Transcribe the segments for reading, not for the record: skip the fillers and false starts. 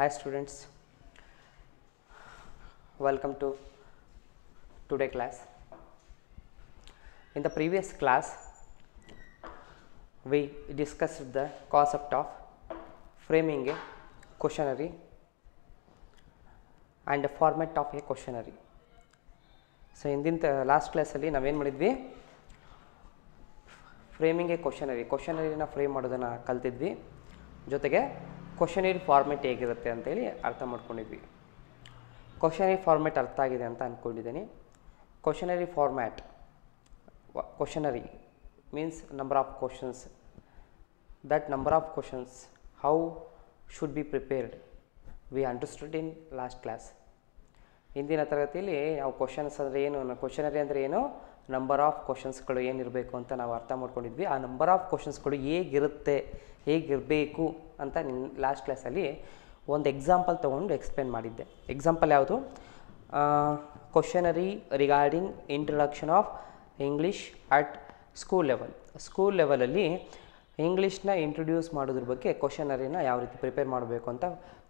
Hi students, welcome to today class. In the previous class, we discussed the concept of framing a questionnaire and the format of a questionnaire. So in the last class ಅಲ್ಲಿ ನಾವೇನು ಮಾಡಿದ್ವಿ, framing A ಕ್ವಶನರಿನ frame ಮಾಡೋದನ್ನು ಕಲ್ತಿದ್ವಿ. ಜೊತೆಗೆ ಕ್ವಶನರಿ format ಹೇಗಿರುತ್ತೆ ಅಂತೇಳಿ ಅರ್ಥ ಮಾಡ್ಕೊಂಡಿದ್ವಿ. ಕ್ವಶನರಿ format ಅರ್ಥ ಆಗಿದೆ ಅಂತ ಅಂದ್ಕೊಂಡಿದ್ದೀನಿ. Questionnaire format, questionnaire means number of questions. That number of questions how should be prepared we understood in last class. ಹಿಂದಿನ ತರಗತಿಯಲ್ಲಿ ನಾವು ಕ್ವಶನ್ಸ್ ಅಂದರೆ ಏನು, ಕ್ವಶನರಿ ಅಂದರೆ ಏನು, ನಂಬರ್ ಆಫ್ ಕ್ವಶನ್ಸ್ಗಳು ಏನಿರಬೇಕು ಅಂತ ನಾವು ಅರ್ಥ ಮಾಡ್ಕೊಂಡಿದ್ವಿ. ಆ ನಂಬರ್ ಆಫ್ ಕ್ವಶನ್ಸ್ಗಳು ಹೇಗಿರಬೇಕು ಅಂತ ಲಾಸ್ಟ್ ಕ್ಲಾಸಲ್ಲಿ ಒಂದು ಎಕ್ಸಾಂಪಲ್ ತೊಗೊಂಡು ಎಕ್ಸ್ಪ್ಲೇನ್ ಮಾಡಿದ್ದೆ. ಎಕ್ಸಾಂಪಲ್ ಯಾವುದು? Questionnaire regarding introduction of English at school ಲೆವೆಲಲ್ಲಿ ಇಂಗ್ಲೀಷ್ನ ಇಂಟ್ರೊಡ್ಯೂಸ್ ಮಾಡೋದ್ರ ಬಗ್ಗೆ ಕ್ವಶನರಿನ ಯಾವ ರೀತಿ ಪ್ರಿಪೇರ್ ಮಾಡಬೇಕು ಅಂತ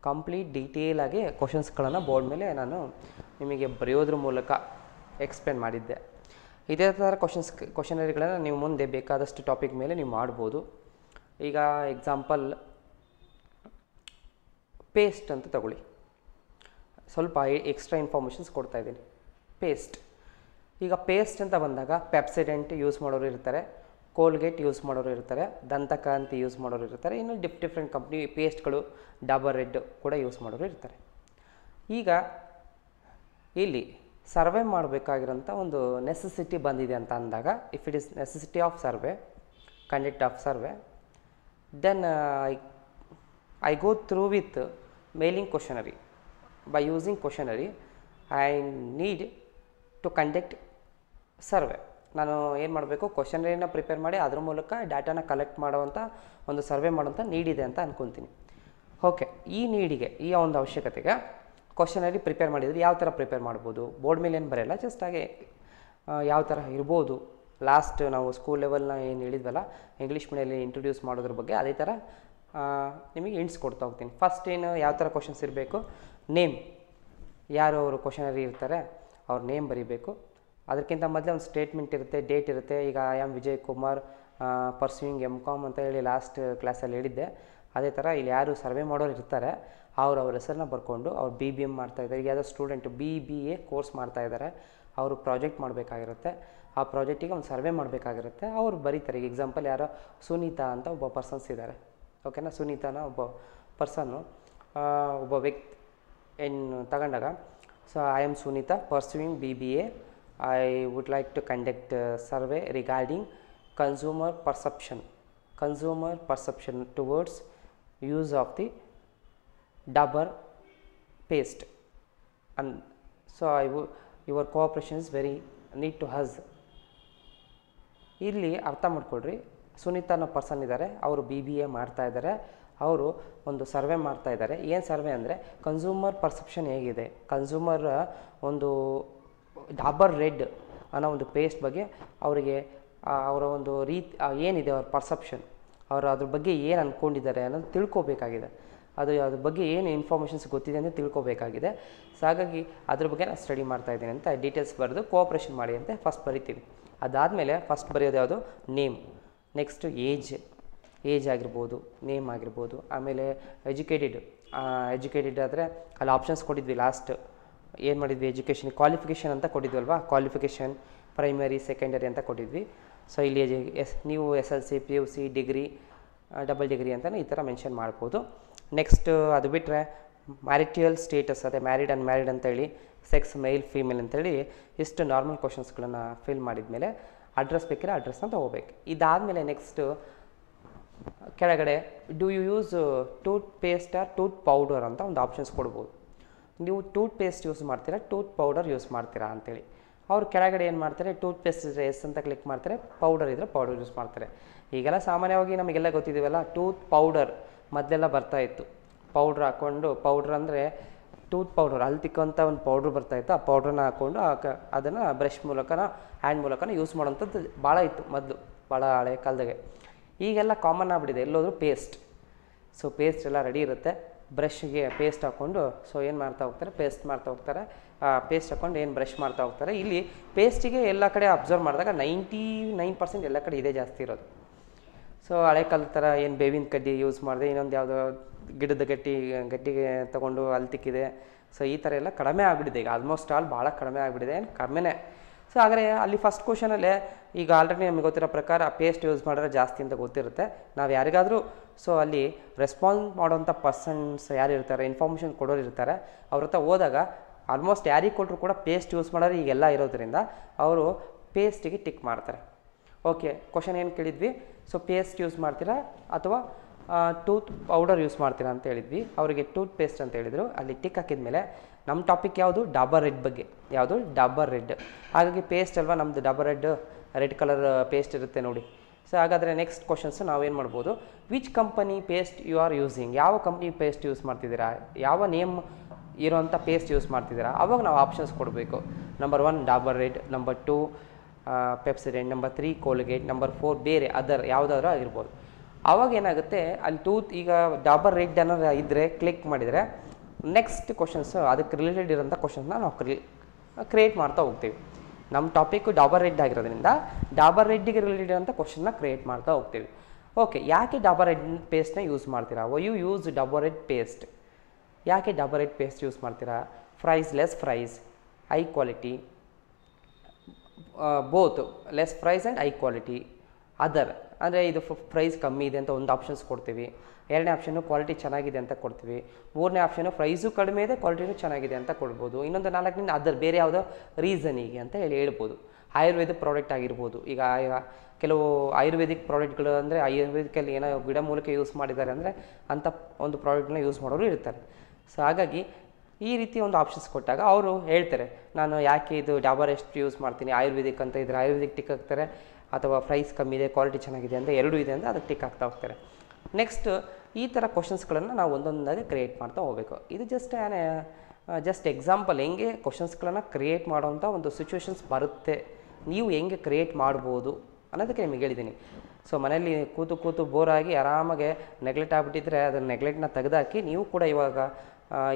ಕಂಪ್ಲೀಟ್ ಡೀಟೇಲಾಗಿ ಕ್ವಶನ್ಸ್ಗಳನ್ನು ಬೋರ್ಡ್ ಮೇಲೆ ನಾನು ನಿಮಗೆ ಬರೆಯೋದ್ರ ಮೂಲಕ ಎಕ್ಸ್ಪ್ಲೇನ್ ಮಾಡಿದ್ದೆ. ಇದೇ ಥರ ಕ್ವಶನರಿಗಳನ್ನು ನೀವು ಮುಂದೆ ಬೇಕಾದಷ್ಟು ಟಾಪಿಕ್ ಮೇಲೆ ನೀವು ಮಾಡ್ಬೋದು. ಈಗ ಎಕ್ಸಾಂಪಲ್ ಪೇಸ್ಟ್ ಅಂತ ತಗೊಳ್ಳಿ. ಸ್ವಲ್ಪ ಎಕ್ಸ್ಟ್ರಾ ಇನ್ಫಾರ್ಮೇಷನ್ಸ್ ಕೊಡ್ತಾ ಇದ್ದೀನಿ. ಈಗ ಪೇಸ್ಟ್ ಅಂತ ಬಂದಾಗ ಪೆಪ್ಸಿಡೆಂಟ್ ಯೂಸ್ ಮಾಡೋರು ಇರ್ತಾರೆ, ಕೋಲ್ಗೇಟ್ ಯೂಸ್ ಮಾಡೋರು ಇರ್ತಾರೆ, ದಂತಕಾಂತಿ ಯೂಸ್ ಮಾಡೋರು ಇರ್ತಾರೆ, ಇನ್ನು ಡಿಫ್ರೆಂಟ್ ಕಂಪ್ನಿ ಪೇಸ್ಟ್ಗಳು ಡಾಬರ್ ರೆಡ್ ಕೂಡ ಯೂಸ್ ಮಾಡೋರು ಇರ್ತಾರೆ. ಈಗ ಇಲ್ಲಿ ಸರ್ವೆ ಮಾಡಬೇಕಾಗಿರೋಂಥ ಒಂದು ನೆಸೆಸಿಟಿ ಬಂದಿದೆ ಅಂತ ಅಂದಾಗ, if it is necessity of survey, conduct of survey, then I go through with mailing questionnaire. By using questionnaire I need to conduct survey. ನಾನು ಏನು ಮಾಡಬೇಕು, ಕ್ವಶನರಿನ ಪ್ರಿಪೇರ್ ಮಾಡಿ ಅದ್ರ ಮೂಲಕ ಡಾಟಾನ ಕಲೆಕ್ಟ್ ಮಾಡುವಂಥ ಒಂದು ಸರ್ವೆ ಮಾಡುವಂಥ ನೀಡಿದೆ ಅಂತ ಅಂದ್ಕೊತೀನಿ. ಓಕೆ, ಈ ನೀಡಿಗೆ, ಈ ಒಂದು ಅವಶ್ಯಕತೆಗೆ ಕ್ವಶನರಿ ಪ್ರಿಪೇರ್ ಮಾಡಿದರೆ ಯಾವ ಥರ ಪ್ರಿಪೇರ್ ಮಾಡ್ಬೋದು? ಬೋರ್ಡ್ ಮೇಲೆ ಏನು ಬರೆಯಲ್ಲ, ಜಸ್ಟ್ ಹಾಗೆ ಯಾವ ಥರ ಇರ್ಬೋದು. ಲಾಸ್ಟ್ ನಾವು ಸ್ಕೂಲ್ ಲೆವೆಲ್ನ ಏನು ಹೇಳಿದ್ವಲ್ಲ, ಇಂಗ್ಲೀಷ್ ಮೀಡಿಯಲ್ಲಿ ಇಂಟ್ರೊಡ್ಯೂಸ್ ಮಾಡೋದ್ರ ಬಗ್ಗೆ, ಅದೇ ಥರ ನಿಮಗೆ ಹಿಂಟ್ಸ್ ಕೊಡ್ತಾ ಹೋಗ್ತೀನಿ. ಫಸ್ಟ್ ಏನು, ಯಾವ ಥರ ಕ್ವಶನ್ಸ್ ಇರಬೇಕು? ನೇಮ್, ಯಾರು ಅವರು ಕ್ವಶನರಿ ಇರ್ತಾರೆ ಅವ್ರ ನೇಮ್ ಬರೀಬೇಕು. ಅದಕ್ಕಿಂತ ಮೊದಲೇ ಒಂದು ಸ್ಟೇಟ್ಮೆಂಟ್ ಇರುತ್ತೆ, ಡೇಟ್ ಇರುತ್ತೆ. ಈಗ I am Vijay Kumar pursuing MCom ಅಂತ ಹೇಳಿ ಲಾಸ್ಟ್ ಕ್ಲಾಸಲ್ಲಿ ಹೇಳಿದ್ದೆ. ಅದೇ ಥರ ಇಲ್ಲಿ ಯಾರು ಸರ್ವೆ ಮಾಡೋರು ಇರ್ತಾರೆ ಅವ್ರ ಹೆಸರನ್ನ ಬರ್ಕೊಂಡು ಅವ್ರು BBM ಮಾಡ್ತಾಯಿದ್ದಾರೆ. ಈಗ ಯಾವುದೋ ಸ್ಟೂಡೆಂಟ್ BBA ಕೋರ್ಸ್ ಮಾಡ್ತಾಯಿದ್ದಾರೆ, ಅವರು ಪ್ರಾಜೆಕ್ಟ್ ಮಾಡಬೇಕಾಗಿರುತ್ತೆ. ಆ ಪ್ರಾಜೆಕ್ಟಿಗೆ ಒಂದು ಸರ್ವೆ ಮಾಡಬೇಕಾಗಿರುತ್ತೆ, ಅವ್ರು ಬರೀತಾರೆ. ಈಗ ಎಕ್ಸಾಂಪಲ್ ಯಾರೋ ಸುನೀತಾ ಅಂತ ಒಬ್ಬ ಪರ್ಸನ್ಸ್ ಇದ್ದಾರೆ, ಓಕೆನಾ? ಸುನೀತಾನ ಒಬ್ಬ ಪರ್ಸನ್ನು, ಒಬ್ಬ ವ್ಯಕ್ತಿ ಏನು ತಗೊಂಡಾಗ, so I am Sunita pursuing BBA, I would like to conduct a survey regarding consumer perception towards use of the Dabur paste, and so your cooperation is very need to us. ಇಲ್ಲಿ ಅರ್ಥ ಮಾಡ್ಕೊಳ್ರಿ, ಸುನೀತಾನ ಪರ್ಸನ್ ಇದ್ದಾರೆ, ಅವರು BBA ಮಾಡ್ತಾ ಇದ್ದಾರೆ, ಅವರು ಒಂದು survey ಮಾಡ್ತಾ ಇದ್ದಾರೆ. ಏನು ಸರ್ವೆ ಅಂದರೆ ಕನ್ಸ್ಯೂಮರ್ ಪರ್ಸೆಪ್ಷನ್ ಹೇಗಿದೆ, ಕನ್ಸ್ಯೂಮರ್ ಒಂದು ಡಾಬರ್ ರೆಡ್ ಅನ್ನೋ ಒಂದು ಪೇಸ್ಟ್ ಬಗ್ಗೆ ಅವರಿಗೆ ಅವರ ಒಂದು ರೀತಿ ಏನಿದೆ, ಅವ್ರ ಪರ್ಸೆಪ್ಷನ್, ಅವರು ಅದ್ರ ಬಗ್ಗೆ ಏನು ಅಂದ್ಕೊಂಡಿದ್ದಾರೆ ಅನ್ನೋದು ತಿಳ್ಕೊಬೇಕಾಗಿದೆ. ಅದ್ರ ಬಗ್ಗೆ ಏನು ಇನ್ಫಾರ್ಮೇಷನ್ಸ್ ಗೊತ್ತಿದೆ ಅಂತ ತಿಳ್ಕೊಬೇಕಾಗಿದೆ. ಸೊ ಹಾಗಾಗಿ ಅದ್ರ ಬಗ್ಗೆ ನಾನು ಸ್ಟಡಿ ಮಾಡ್ತಾಯಿದ್ದೀನಿ ಅಂತ ಡೀಟೇಲ್ಸ್ ಬರೆದು ಕೋಆಪ್ರೇಷನ್ ಮಾಡಿ ಅಂತ ಫಸ್ಟ್ ಬರಿತೀವಿ. ಅದಾದಮೇಲೆ ಫಸ್ಟ್ ಬರೆಯೋದು ಯಾವುದು? ನೇಮ್. ನೆಕ್ಸ್ಟು ಏಜ್ ಆಗಿರ್ಬೋದು, ನೇಮ್ ಆಗಿರ್ಬೋದು. ಆಮೇಲೆ ಎಜುಕೇಟೆಡ್ ಆದರೆ ಅಲ್ಲಿ ಆಪ್ಷನ್ಸ್ ಕೊಟ್ಟಿದ್ವಿ. ಲಾಸ್ಟ್ ಏನು ಮಾಡಿದ್ವಿ, ಎಜುಕೇಷನ್ ಕ್ವಾಲಿಫಿಕೇಷನ್ ಅಂತ ಕೊಟ್ಟಿದ್ವಲ್ವಾ, ಕ್ವಾಲಿಫಿಕೇಷನ್ ಪ್ರೈಮರಿ ಸೆಕೆಂಡರಿ ಅಂತ ಕೊಟ್ಟಿದ್ವಿ. ಸೊ ಇಲ್ಲಿ ನೀವು SLC PUC degree double degree ಅಂತಲೇ ಈ ಥರ ಮೆನ್ಷನ್ ಮಾಡ್ಬೋದು. ನೆಕ್ಸ್ಟ್ ಅದು ಬಿಟ್ಟರೆ ಮ್ಯಾರಿಟಲ್ ಸ್ಟೇಟಸ್, ಅದೇ ಮ್ಯಾರಿಡ್ ಅನ್ಮ್ಯಾರಿಡ್ ಅಂತೇಳಿ, ಸೆಕ್ಸ್ ಮೇಲ್ ಫೀಮೇಲ್ ಅಂತೇಳಿ ಇಷ್ಟು ನಾರ್ಮಲ್ ಕ್ವಶನ್ಸ್ಗಳನ್ನು ಫಿಲ್ ಮಾಡಿದ್ಮೇಲೆ ಅಡ್ರೆಸ್ ಬೇಕಿದ್ರೆ ಅಡ್ರೆಸ್ನ ತೊಗೋಬೇಕು. ಇದಾದಮೇಲೆ ನೆಕ್ಸ್ಟು ಕೆಳಗಡೆ do you use toothpaste or tooth powder ಅಂತ ಒಂದು ಆಪ್ಷನ್ಸ್ ಕೊಡ್ಬೋದು. ನೀವು ಟೂತ್ ಪೇಸ್ಟ್ ಯೂಸ್ ಮಾಡ್ತೀರಾ, ಟೂತ್ ಪೌಡರ್ ಯೂಸ್ ಮಾಡ್ತೀರಾ ಅಂತೇಳಿ. ಅವ್ರು ಕೆಳಗಡೆ ಏನು ಮಾಡ್ತಾರೆ, ಟೂತ್ ಪೇಸ್ಟ್ ಇದ್ದರೆ ಎಸ್ ಅಂತ ಕ್ಲಿಕ್ ಮಾಡ್ತಾರೆ, ಪೌಡರ್ ಇದ್ದರೆ ಪೌಡರ್ ಯೂಸ್ ಮಾಡ್ತಾರೆ. ಈಗೆಲ್ಲ ಸಾಮಾನ್ಯವಾಗಿ ನಮಗೆಲ್ಲ ಗೊತ್ತಿದ್ದೀವಲ್ಲ, ಟೂತ್ ಪೌಡರ್ ಮೊದಲೆಲ್ಲ ಬರ್ತಾಯಿತ್ತು. ಪೌಡ್ರ್ ಹಾಕ್ಕೊಂಡು, ಪೌಡ್ರ್ ಅಂದರೆ ಟೂತ್ ಪೌಡರ್, ಅಲ್ಲಿ ತಿಕ್ಕೋಂಥ ಒಂದು ಪೌಡ್ರ್ ಬರ್ತಾಯಿತ್ತು. ಆ ಪೌಡ್ರನ್ನ ಹಾಕ್ಕೊಂಡು ಅದನ್ನು ಬ್ರಷ್ ಮೂಲಕನ ಹ್ಯಾಂಡ್ ಮೂಲಕನ ಯೂಸ್ ಮಾಡೋಂಥದ್ದು ಭಾಳ ಇತ್ತು ಮೊದಲು, ಭಾಳ ಹಳೆ ಕಾಲದಾಗೆ. ಈಗೆಲ್ಲ ಕಾಮನ್ ಆಗಿಬಿಟ್ಟಿದೆ, ಎಲ್ಲೋದ್ರೂ ಪೇಸ್ಟ್. ಸೊ ಪೇಸ್ಟ್ ಎಲ್ಲ ರೆಡಿ ಇರುತ್ತೆ. ಬ್ರಷ್ಗೆ ಪೇಸ್ಟ್ ಹಾಕ್ಕೊಂಡು ಸೊ ಏನು ಮಾಡ್ತಾ ಹೋಗ್ತಾರೆ, ಪೇಸ್ಟ್ ಮಾಡ್ತಾ ಹೋಗ್ತಾರೆ. ಪೇಸ್ಟ್ ಹಾಕ್ಕೊಂಡು ಏನು ಬ್ರಷ್ ಮಾಡ್ತಾ ಹೋಗ್ತಾರೆ. ಇಲ್ಲಿ ಪೇಸ್ಟಿಗೆ ಎಲ್ಲ ಕಡೆ ಅಬ್ಸರ್ವ್ ಮಾಡಿದಾಗ 99% ಎಲ್ಲ ಕಡೆ ಇದೇ ಜಾಸ್ತಿ ಇರೋದು. ಸೊ ಹಳೆ ಕಾಲದ ಥರ ಏನು ಬೇವಿನ ಕಡ್ಡಿ ಯೂಸ್ ಮಾಡಿದೆ, ಇನ್ನೊಂದು ಯಾವುದೋ ಗಿಡದ ಗಟ್ಟಿಗೆ ತೊಗೊಂಡು ಅಲ್ಲಿ ತಿಕ್ಕಿದೆ. ಸೊ ಈ ಥರ ಎಲ್ಲ ಕಡಿಮೆ ಆಗಿಬಿಟ್ಟಿದೆ ಈಗ, ಆಲ್ಮೋಸ್ಟ್ ಆಲ್ ಭಾಳ ಕಡಿಮೆ ಆಗಿಬಿಟ್ಟಿದೆ, ಏನು ಕಡಿಮೆನೇ. ಸೊ ಆದರೆ ಅಲ್ಲಿ ಫಸ್ಟ್ ಕ್ವಶನಲ್ಲೇ ಈಗ ಆಲ್ರೆಡಿ ನಮಗೆ ಗೊತ್ತಿರೋ ಪ್ರಕಾರ ಪೇಸ್ಟ್ ಯೂಸ್ ಮಾಡಿದ್ರೆ ಜಾಸ್ತಿ ಅಂತ ಗೊತ್ತಿರುತ್ತೆ. ನಾವು ಯಾರಿಗಾದರೂ ಸೊ ಅಲ್ಲಿ ರೆಸ್ಪಾನ್ಸ್ ಮಾಡೋಂಥ ಪರ್ಸನ್ಸ್ ಯಾರು ಇರ್ತಾರೆ, ಇನ್ಫಾರ್ಮೇಷನ್ ಕೊಡೋರು ಇರ್ತಾರೆ, ಅವ್ರ ಹತ್ರ ಹೋದಾಗ ಆಲ್ಮೋಸ್ಟ್ ಯಾರಿಗೆ ಕೊಟ್ಟರು ಕೂಡ ಪೇಸ್ಟ್ ಯೂಸ್ ಮಾಡೋರು ಈಗೆಲ್ಲ ಇರೋದ್ರಿಂದ ಅವರು ಪೇಸ್ಟಿಗೆ ಟಿಕ್ ಮಾಡ್ತಾರೆ. ಓಕೆ, ಕ್ವಶನ್ ಏನು ಕೇಳಿದ್ವಿ, ಸೊ ಪೇಸ್ಟ್ ಯೂಸ್ ಮಾಡ್ತೀರಾ ಅಥವಾ ಟೂತ್ ಪೌಡರ್ ಯೂಸ್ ಮಾಡ್ತೀರಾ ಅಂತ ಹೇಳಿದ್ವಿ. ಅವರಿಗೆ ಟೂತ್ ಪೇಸ್ಟ್ ಅಂತ ಹೇಳಿದರು. ಅಲ್ಲಿ ಟಿಕ್ ಹಾಕಿದ ಮೇಲೆ ನಮ್ಮ ಟಾಪಿಕ್ ಯಾವುದು, ಡಾಬರ್ ರೆಡ್ ಬಗ್ಗೆ. ಯಾವುದು, ಡಾಬರ್ ರೆಡ್. ಹಾಗಾಗಿ ಪೇಸ್ಟ್ ಅಲ್ವಾ ನಮ್ಮದು, ಡಾಬರ್ ರೆಡ್ ಕಲರ್ ಪೇಸ್ಟ್ ಇರುತ್ತೆ ನೋಡಿ. ಸೊ ಹಾಗಾದರೆ ನೆಕ್ಸ್ಟ್ ಕ್ವಶನ್ಸ್ ನಾವೇನು ಮಾಡ್ಬೋದು, which company paste you are using, ಯಾವ ಕಂಪ್ನಿ ಪೇಸ್ಟ್ ಯೂಸ್ ಮಾಡ್ತಿದ್ದೀರಾ, ಯಾವ ನೇಮ್ ಇರೋವಂಥ ಪೇಸ್ಟ್ ಯೂಸ್ ಮಾಡ್ತಿದ್ದೀರಾ, ಅವಾಗ ನಾವು ಆಪ್ಷನ್ಸ್ ಕೊಡಬೇಕು. Number 1 Dabur red, number 2 Pepsodent, number 3 Colgate, number 4 ಬೇರೆ ಅದರ್ ಯಾವುದಾದ್ರೂ ಆಗಿರ್ಬೋದು. ಆವಾಗ ಏನಾಗುತ್ತೆ, ಅಲ್ಲಿ ಈಗ ಡಾಬರ್ ರೆಡ್ ಅನ್ನೋದು ಇದ್ದರೆ ಕ್ಲಿಕ್ ಮಾಡಿದರೆ ನೆಕ್ಸ್ಟ್ ಕ್ವಶನ್ಸು ಅದಕ್ಕೆ ರಿಲೇಟೆಡ್ ಇರೋಂಥ ಕ್ವಶನ್ಸ್ನ ನಾವು ಕ್ರಿಯೇಟ್ ಮಾಡ್ತಾ ಹೋಗ್ತೀವಿ. ನಮ್ಮ ಟಾಪಿಕ್ಕು ಡಾಬರ್ ರೆಡ್ ಆಗಿರೋದ್ರಿಂದ ಡಾಬರ್ ರೆಡ್ಡಿಗೆ ರಿಲೇಟೆಡ್ ಇರೋಂಥ ಕ್ವಶನ್ನ ಕ್ರಿಯೇಟ್ ಮಾಡ್ತಾ ಹೋಗ್ತೀವಿ. ಓಕೆ, ಯಾಕೆ ಡಾಬರ್ ರೆಡ್ ಪೇಸ್ಟ್ನ ಯೂಸ್ ಮಾಡ್ತೀರಾ, you use Dabur red paste. ಯಾಕೆ ಡಾಬರ್ ರೆಡ್ ಪೇಸ್ಟ್ ಯೂಸ್ ಮಾಡ್ತೀರಾ, less price, high quality, both less price and high quality. Other ಅಂದರೆ ಇದು ಪ್ರೈಸ್ ಕಮ್ಮಿ ಇದೆ ಅಂತ ಒಂದು ಆಪ್ಷನ್ಸ್ ಕೊಡ್ತೀವಿ. ಎರಡನೇ ಆಪ್ಷನ್ನು ಕ್ವಾಲಿಟಿ ಚೆನ್ನಾಗಿದೆ ಅಂತ ಕೊಡ್ತೀವಿ. ಮೂರನೇ ಆಪ್ಷನ್ನು ಪ್ರೈಸು ಕಡಿಮೆ ಇದೆ, ಕ್ವಾಲಿಟಿನೂ ಚೆನ್ನಾಗಿದೆ ಅಂತ ಕೊಡ್ಬೋದು. ಇನ್ನೊಂದು 4ನೇದು ಅದರ್ ಬೇರೆ ಯಾವುದೋ ರೀಸನಿಗೆ ಅಂತ ಹೇಳ್ಬೋದು. ಆಯುರ್ವೇದ ಪ್ರಾಡಕ್ಟ್ ಆಗಿರ್ಬೋದು. ಈಗ ಕೆಲವು ಆಯುರ್ವೇದಿಕ್ ಪ್ರಾಡಕ್ಟ್ಗಳು ಅಂದರೆ ಆಯುರ್ವೇದಿಕಲ್ಲಿ ಏನೋ ಗಿಡಮೂಲಿಕೆ ಯೂಸ್ ಮಾಡಿದ್ದಾರೆ ಅಂದರೆ ಅಂಥ ಒಂದು ಪ್ರಾಡಕ್ಟ್ನ ಯೂಸ್ ಮಾಡೋರು ಇರ್ತಾರೆ. ಸೊ ಹಾಗಾಗಿ ಈ ರೀತಿ ಒಂದು ಆಪ್ಷನ್ಸ್ ಕೊಟ್ಟಾಗ ಅವರು ಹೇಳ್ತಾರೆ, ನಾನು ಯಾಕೆ ಇದು ಡಾಬರ್ ಎಷ್ಟು ಯೂಸ್ ಮಾಡ್ತೀನಿ, ಆಯುರ್ವೇದಿಕ್ ಅಂತ ಇದ್ದರೆ ಆಯುರ್ವೇದಿಕ್ ಟಿಕ್ ಹಾಕ್ತಾರೆ, ಅಥವಾ ಪ್ರೈಸ್ ಕಮ್ಮಿ ಇದೆ, ಕ್ವಾಲಿಟಿ ಚೆನ್ನಾಗಿದೆ ಅಂತ ಎರಡೂ ಇದೆ ಅಂತ ಅದಕ್ಕೆ ಟಿಕ್ ಹಾಕ್ತಾ ಹೋಗ್ತಾರೆ. ನೆಕ್ಸ್ಟ್ ಈ ಥರ ಕ್ವಶನ್ಸ್ಗಳನ್ನು ನಾವು ಒಂದೊಂದಾಗಿ ಕ್ರಿಯೇಟ್ ಮಾಡ್ತಾ ಹೋಗಬೇಕು. ಇದು ಜಸ್ಟ್ ಎಕ್ಸಾಂಪಲ್, ಹೆಂಗೆ ಕ್ವಶನ್ಸ್ಗಳನ್ನು ಕ್ರಿಯೇಟ್ ಮಾಡೋವಂಥ ಒಂದು ಸಿಚುವೇಶನ್ಸ್ ಬರುತ್ತೆ, ನೀವು ಹೆಂಗೆ ಕ್ರಿಯೇಟ್ ಮಾಡ್ಬೋದು ಅನ್ನೋದಕ್ಕೆ ನಿಮಗೆ ಹೇಳಿದ್ದೀನಿ. ಸೊ ಮನೇಲಿ ಕೂತು ಬೋರಾಗಿ ಆರಾಮಾಗೆ ನೆಗ್ಲೆಕ್ಟ್ ಆಗಿಬಿಟ್ಟಿದ್ರೆ ಅದನ್ನು ನೆಗ್ಲೆಕ್ಟ್ನ ತೆಗೆದಾಕಿ ನೀವು ಕೂಡ ಇವಾಗ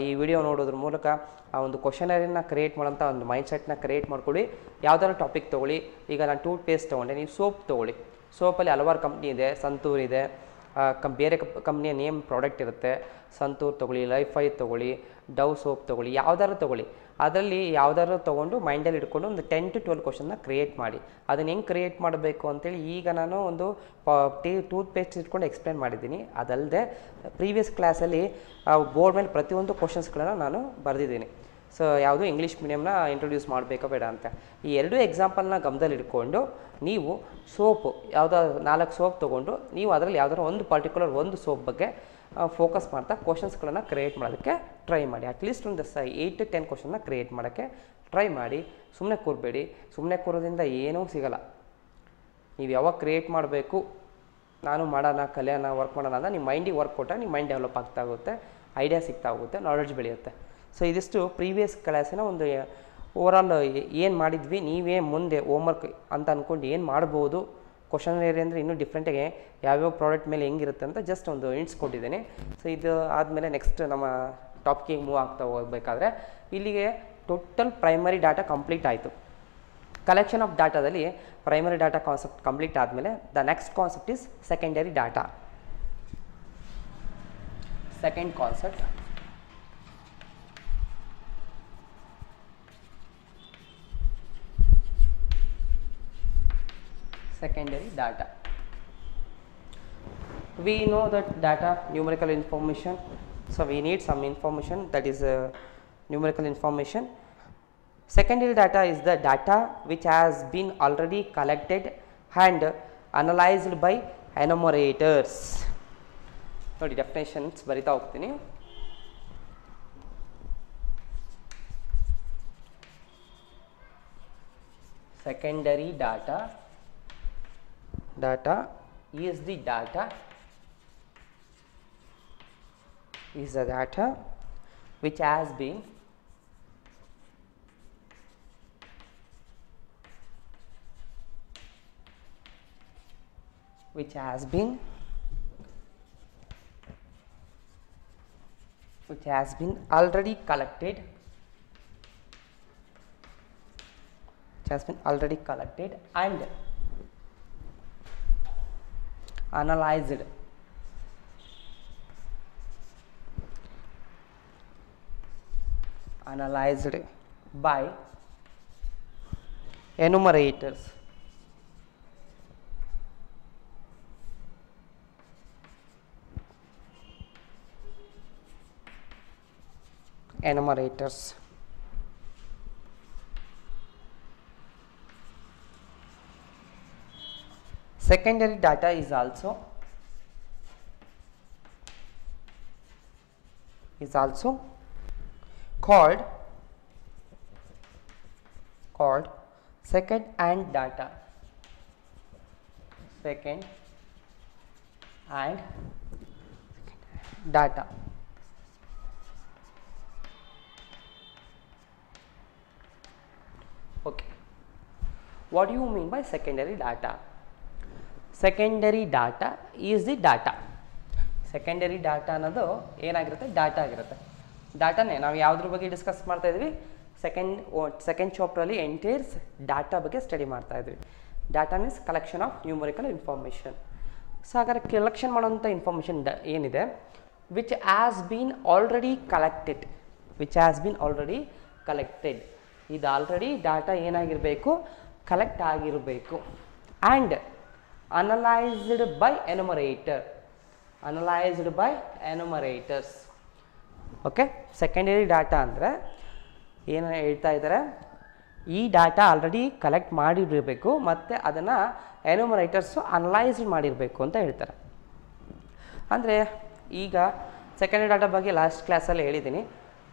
ಈ ವಿಡಿಯೋ ನೋಡೋದ್ರ ಮೂಲಕ ಆ ಒಂದು ಕ್ವಶನರಿನ ಕ್ರಿಯೇಟ್ ಮಾಡೋಂಥ ಒಂದು ಮೈಂಡ್ಸೆಟ್ನ ಕ್ರಿಯೇಟ್ ಮಾಡ್ಕೊಳ್ಳಿ. ಯಾವುದಾದ್ರು ಟಾಪಿಕ್ ತೊಗೊಳ್ಳಿ. ಈಗ ನಾನು ಟೂತ್ ಪೇಸ್ಟ್ ತೊಗೊಂಡೆ, ನೀವು ಸೋಪ್ ತೊಗೊಳ್ಳಿ. ಸೋಪಲ್ಲಿ ಹಲವಾರು ಕಂಪ್ನಿ ಇದೆ, ಸಂತೂರ್ ಇದೆ, ಬೇರೆ ಕಂಪ್ನಿಯ ನೇಮ್ ಪ್ರಾಡಕ್ಟ್ ಇರುತ್ತೆ. ಸಂತೂರ್ ತೊಗೊಳ್ಳಿ, ಲೈಫೈ ತೊಗೊಳ್ಳಿ, ಡವ್ ಸೋಪ್ ತೊಗೊಳ್ಳಿ, ಯಾವುದಾದ್ರು ತೊಗೊಳ್ಳಿ. ಅದರಲ್ಲಿ ಯಾವುದಾದ್ರು ತೊಗೊಂಡು ಮೈಂಡಲ್ಲಿ ಇಟ್ಕೊಂಡು ಒಂದು 10 to 12 ಕ್ವಶನ್ನ ಕ್ರಿಯೇಟ್ ಮಾಡಿ. ಅದನ್ನು ಹೆಂಗೆ ಕ್ರಿಯೇಟ್ ಮಾಡಬೇಕು ಅಂತೇಳಿ ಈಗ ನಾನು ಒಂದು ಟೂತ್ ಪೇಸ್ಟ್ ಇಟ್ಕೊಂಡು ಎಕ್ಸ್ಪ್ಲೇನ್ ಮಾಡಿದ್ದೀನಿ. ಅದಲ್ಲದೆ ಪ್ರೀವಿಯಸ್ ಕ್ಲಾಸಲ್ಲಿ ಬೋರ್ಡ್ ಮೇಲೆ ಪ್ರತಿಯೊಂದು ಕ್ವಶನ್ಸ್ಗಳನ್ನು ನಾನು ಬರೆದಿದ್ದೀನಿ. ಸೊ ಯಾವುದು ಇಂಗ್ಲೀಷ್ ಮೀಡಿಯಮ್ನ ಇಂಟ್ರೊಡ್ಯೂಸ್ ಮಾಡಬೇಕಾ ಬೇಡ ಅಂತ. ಈ ಎರಡೂ ಎಕ್ಸಾಂಪಲ್ನ ಗಮನದಲ್ಲಿ ಇಟ್ಕೊಂಡು ನೀವು ಸೋಪು ಯಾವುದಾದ್ರು 4 ಸೋಪ್ ತೊಗೊಂಡು ನೀವು ಅದರಲ್ಲಿ ಯಾವುದಾದ್ರು ಒಂದು ಪರ್ಟಿಕ್ಯುಲರ್ ಒಂದು ಸೋಪ್ ಬಗ್ಗೆ ಫೋಕಸ್ ಮಾಡ್ತಾ ಕ್ವಶನ್ಸ್ಗಳನ್ನು ಕ್ರಿಯೇಟ್ ಮಾಡೋದಕ್ಕೆ ಟ್ರೈ ಮಾಡಿ. ಅಟ್ಲೀಸ್ಟ್ ಒಂದು 8 to 10 ಕ್ವಶನ್ನ ಕ್ರಿಯೇಟ್ ಮಾಡೋಕ್ಕೆ ಟ್ರೈ ಮಾಡಿ. ಸುಮ್ಮನೆ ಕೂರಬೇಡಿ. ಸುಮ್ಮನೆ ಕೂರೋದ್ರಿಂದ ಏನೂ ಸಿಗೋಲ್ಲ. ನೀವು ಯಾವಾಗ ಕ್ರಿಯೇಟ್ ಮಾಡಬೇಕು, ನಾನು ಮಾಡೋಣ, ಕಲಿಯೋಣ, ವರ್ಕ್ ಮಾಡೋಣ ಅಂತ ನಿಮ್ಮ ಮೈಂಡಿಗೆ ವರ್ಕ್ ಕೊಟ್ಟರೆ ನಿಮ್ಮ ಮೈಂಡ್ ಡೆವಲಪ್ ಆಗ್ತಾ ಹೋಗುತ್ತೆ, ಐಡಿಯಾ ಸಿಗ್ತಾ ಹೋಗುತ್ತೆ, ನಾಲೆಡ್ಜ್ ಬೆಳೆಯುತ್ತೆ. ಸೊ ಇದಿಷ್ಟು ಪ್ರೀವಿಯಸ್ ಕ್ಲಾಸಿನ ಒಂದು ಓವರಾಲ್ ಏನು ಮಾಡಿದ್ವಿ, ನೀವೇ ಮುಂದೆ ಹೋಮ್ವರ್ಕ್ ಅಂತ ಅಂದ್ಕೊಂಡು ಏನು ಮಾಡ್ಬೋದು, ಕ್ವಶನ್ ಏರಿಯಾ ಅಂದರೆ ಇನ್ನೂ ಡಿಫ್ರೆಂಟಾಗಿ ಯಾವ್ಯಾವ ಪ್ರಾಡಕ್ಟ್ ಮೇಲೆ ಹೆಂಗಿರುತ್ತೆ ಅಂತ ಜಸ್ಟ್ ಒಂದು ಹಿಂಟ್ಸ್ ಕೊಟ್ಟಿದ್ದೀನಿ. ಸೊ ಇದು ಆದಮೇಲೆ ನೆಕ್ಸ್ಟ್ ನಮ್ಮ ಟಾಪಿಕಿಗೆ ಮೂವ್ ಆಗ್ತಾ ಹೋಗಬೇಕಾದ್ರೆ ಇಲ್ಲಿಗೆ ಟೋಟಲ್ ಪ್ರೈಮರಿ ಡಾಟಾ ಕಂಪ್ಲೀಟ್ ಆಯಿತು. ಕಲೆಕ್ಷನ್ ಆಫ್ ಡಾಟಾದಲ್ಲಿ ಪ್ರೈಮರಿ ಡಾಟಾ ಕಾನ್ಸೆಪ್ಟ್ ಕಂಪ್ಲೀಟ್ ಆದಮೇಲೆ the next concept is secondary data. Second concept secondary data. We know that data, numerical information, so we need some information, that is numerical information. Secondary data is the data which has been already collected and analyzed by enumerators. ನೋಡಿ definitions ಬರಿತಾ ಹೋಗ್ತೀನಿ. Secondary data is the data which has been which has been already collected, and analyzed by enumerators. Secondary data is also called second hand data. Okay, what do you mean by secondary data? Secondary data is the data. Secondary data ಅನ್ನೋದು ಏನಾಗಿರುತ್ತೆ, data ಆಗಿರುತ್ತೆ. ಡಾಟಾನೇ ನಾವು ಯಾವುದ್ರ ಬಗ್ಗೆ discuss ಮಾಡ್ತಾ ಇದ್ವಿ, second ಚಾಪ್ಟ್ರಲ್ಲಿ ಎಂಟೈರ್ಸ್ ಡಾಟಾ ಬಗ್ಗೆ ಸ್ಟಡಿ ಮಾಡ್ತಾ ಇದ್ವಿ. Data means collection of numerical information. So ಹಾಗಾದ್ರೆ ಕಲೆಕ್ಷನ್ ಮಾಡೋಂಥ ಇನ್ಫಾರ್ಮೇಷನ್ ಏನಿದೆ, which has been already collected. ಇದು ಆಲ್ರೆಡಿ ಡಾಟಾ ಏನಾಗಿರಬೇಕು, ಕಲೆಕ್ಟ್ ಆಗಿರಬೇಕು. And analysed by enumerators. Okay, secondary data ಅಂದರೆ ಏನು ಹೇಳ್ತಾ ಇದ್ದಾರೆ, ಈ ಡಾಟಾ ಆಲ್ರೆಡಿ ಕಲೆಕ್ಟ್ ಮಾಡಿರಬೇಕು ಮತ್ತು ಅದನ್ನು ಎನುಮರೇಟರ್ಸು ಅನಲೈಸ್ ಮಾಡಿರಬೇಕು ಅಂತ ಹೇಳ್ತಾರೆ. ಅಂದರೆ ಈಗ ಸೆಕೆಂಡರಿ ಡಾಟಾ ಬಗ್ಗೆ ಲಾಸ್ಟ್ ಕ್ಲಾಸಲ್ಲಿ ಹೇಳಿದ್ದೀನಿ.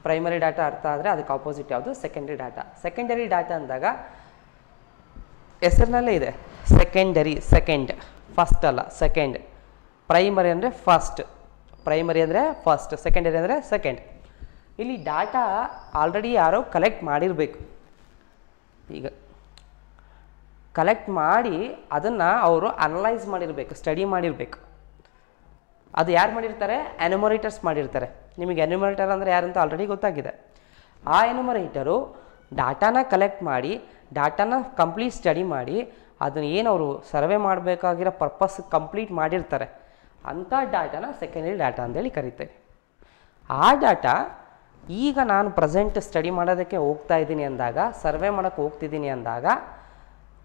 ಪ್ರೈಮರಿ ಡಾಟಾ ಅರ್ಥ ಆದರೆ ಅದಕ್ಕೆ ಆಪೋಸಿಟ್ ಯಾವುದು, ಸೆಕೆಂಡರಿ ಡಾಟಾ. ಸೆಕೆಂಡರಿ ಡಾಟಾ ಅಂದಾಗ ಹೆಸರಿನಲ್ಲೇ ಇದೆ, ಸೆಕೆಂಡರಿ, ಸೆಕೆಂಡ್, ಫಸ್ಟ್ ಅಲ್ಲ, ಸೆಕೆಂಡ್. ಪ್ರೈಮರಿ ಅಂದರೆ ಫಸ್ಟ್, ಸೆಕೆಂಡರಿ ಅಂದರೆ ಸೆಕೆಂಡ್. ಇಲ್ಲಿ ಡಾಟಾ ಆಲ್ರೆಡಿ ಯಾರೋ ಕಲೆಕ್ಟ್ ಮಾಡಿರಬೇಕು. ಈಗ ಕಲೆಕ್ಟ್ ಮಾಡಿ ಅದನ್ನು ಅವರು ಅನಲೈಸ್ ಮಾಡಿರಬೇಕು, ಸ್ಟಡಿ ಮಾಡಿರಬೇಕು. ಅದು ಯಾರು ಮಾಡಿರ್ತಾರೆ, ಎನುಮರೇಟರ್ಸ್ ಮಾಡಿರ್ತಾರೆ. ನಿಮಗೆ ಎನುಮರೇಟರ್ ಅಂದರೆ ಯಾರಂತ ಆಲ್ರೆಡಿ ಗೊತ್ತಾಗಿದೆ. ಆ ಎನುಮರೇಟರು ಡಾಟಾನ ಕಲೆಕ್ಟ್ ಮಾಡಿ, ಡಾಟಾನ ಕಂಪ್ಲೀಟ್ ಸ್ಟಡಿ ಮಾಡಿ, ಅದನ್ನು ಏನು ಅವರು ಸರ್ವೆ ಮಾಡಬೇಕಾಗಿರೋ ಪರ್ಪಸ್ ಕಂಪ್ಲೀಟ್ ಮಾಡಿರ್ತಾರೆ. ಅಂಥ ಡಾಟಾನ ಸೆಕೆಂಡರಿ ಡಾಟಾ ಅಂತೇಳಿ ಕರಿತೇವೆ. ಆ ಡಾಟಾ ಈಗ ನಾನು ಪ್ರೆಸೆಂಟ್ ಸ್ಟಡಿ ಮಾಡೋದಕ್ಕೆ ಹೋಗ್ತಾ ಇದ್ದೀನಿ ಅಂದಾಗ, ಸರ್ವೆ ಮಾಡೋಕ್ಕೆ ಹೋಗ್ತಿದ್ದೀನಿ ಅಂದಾಗ,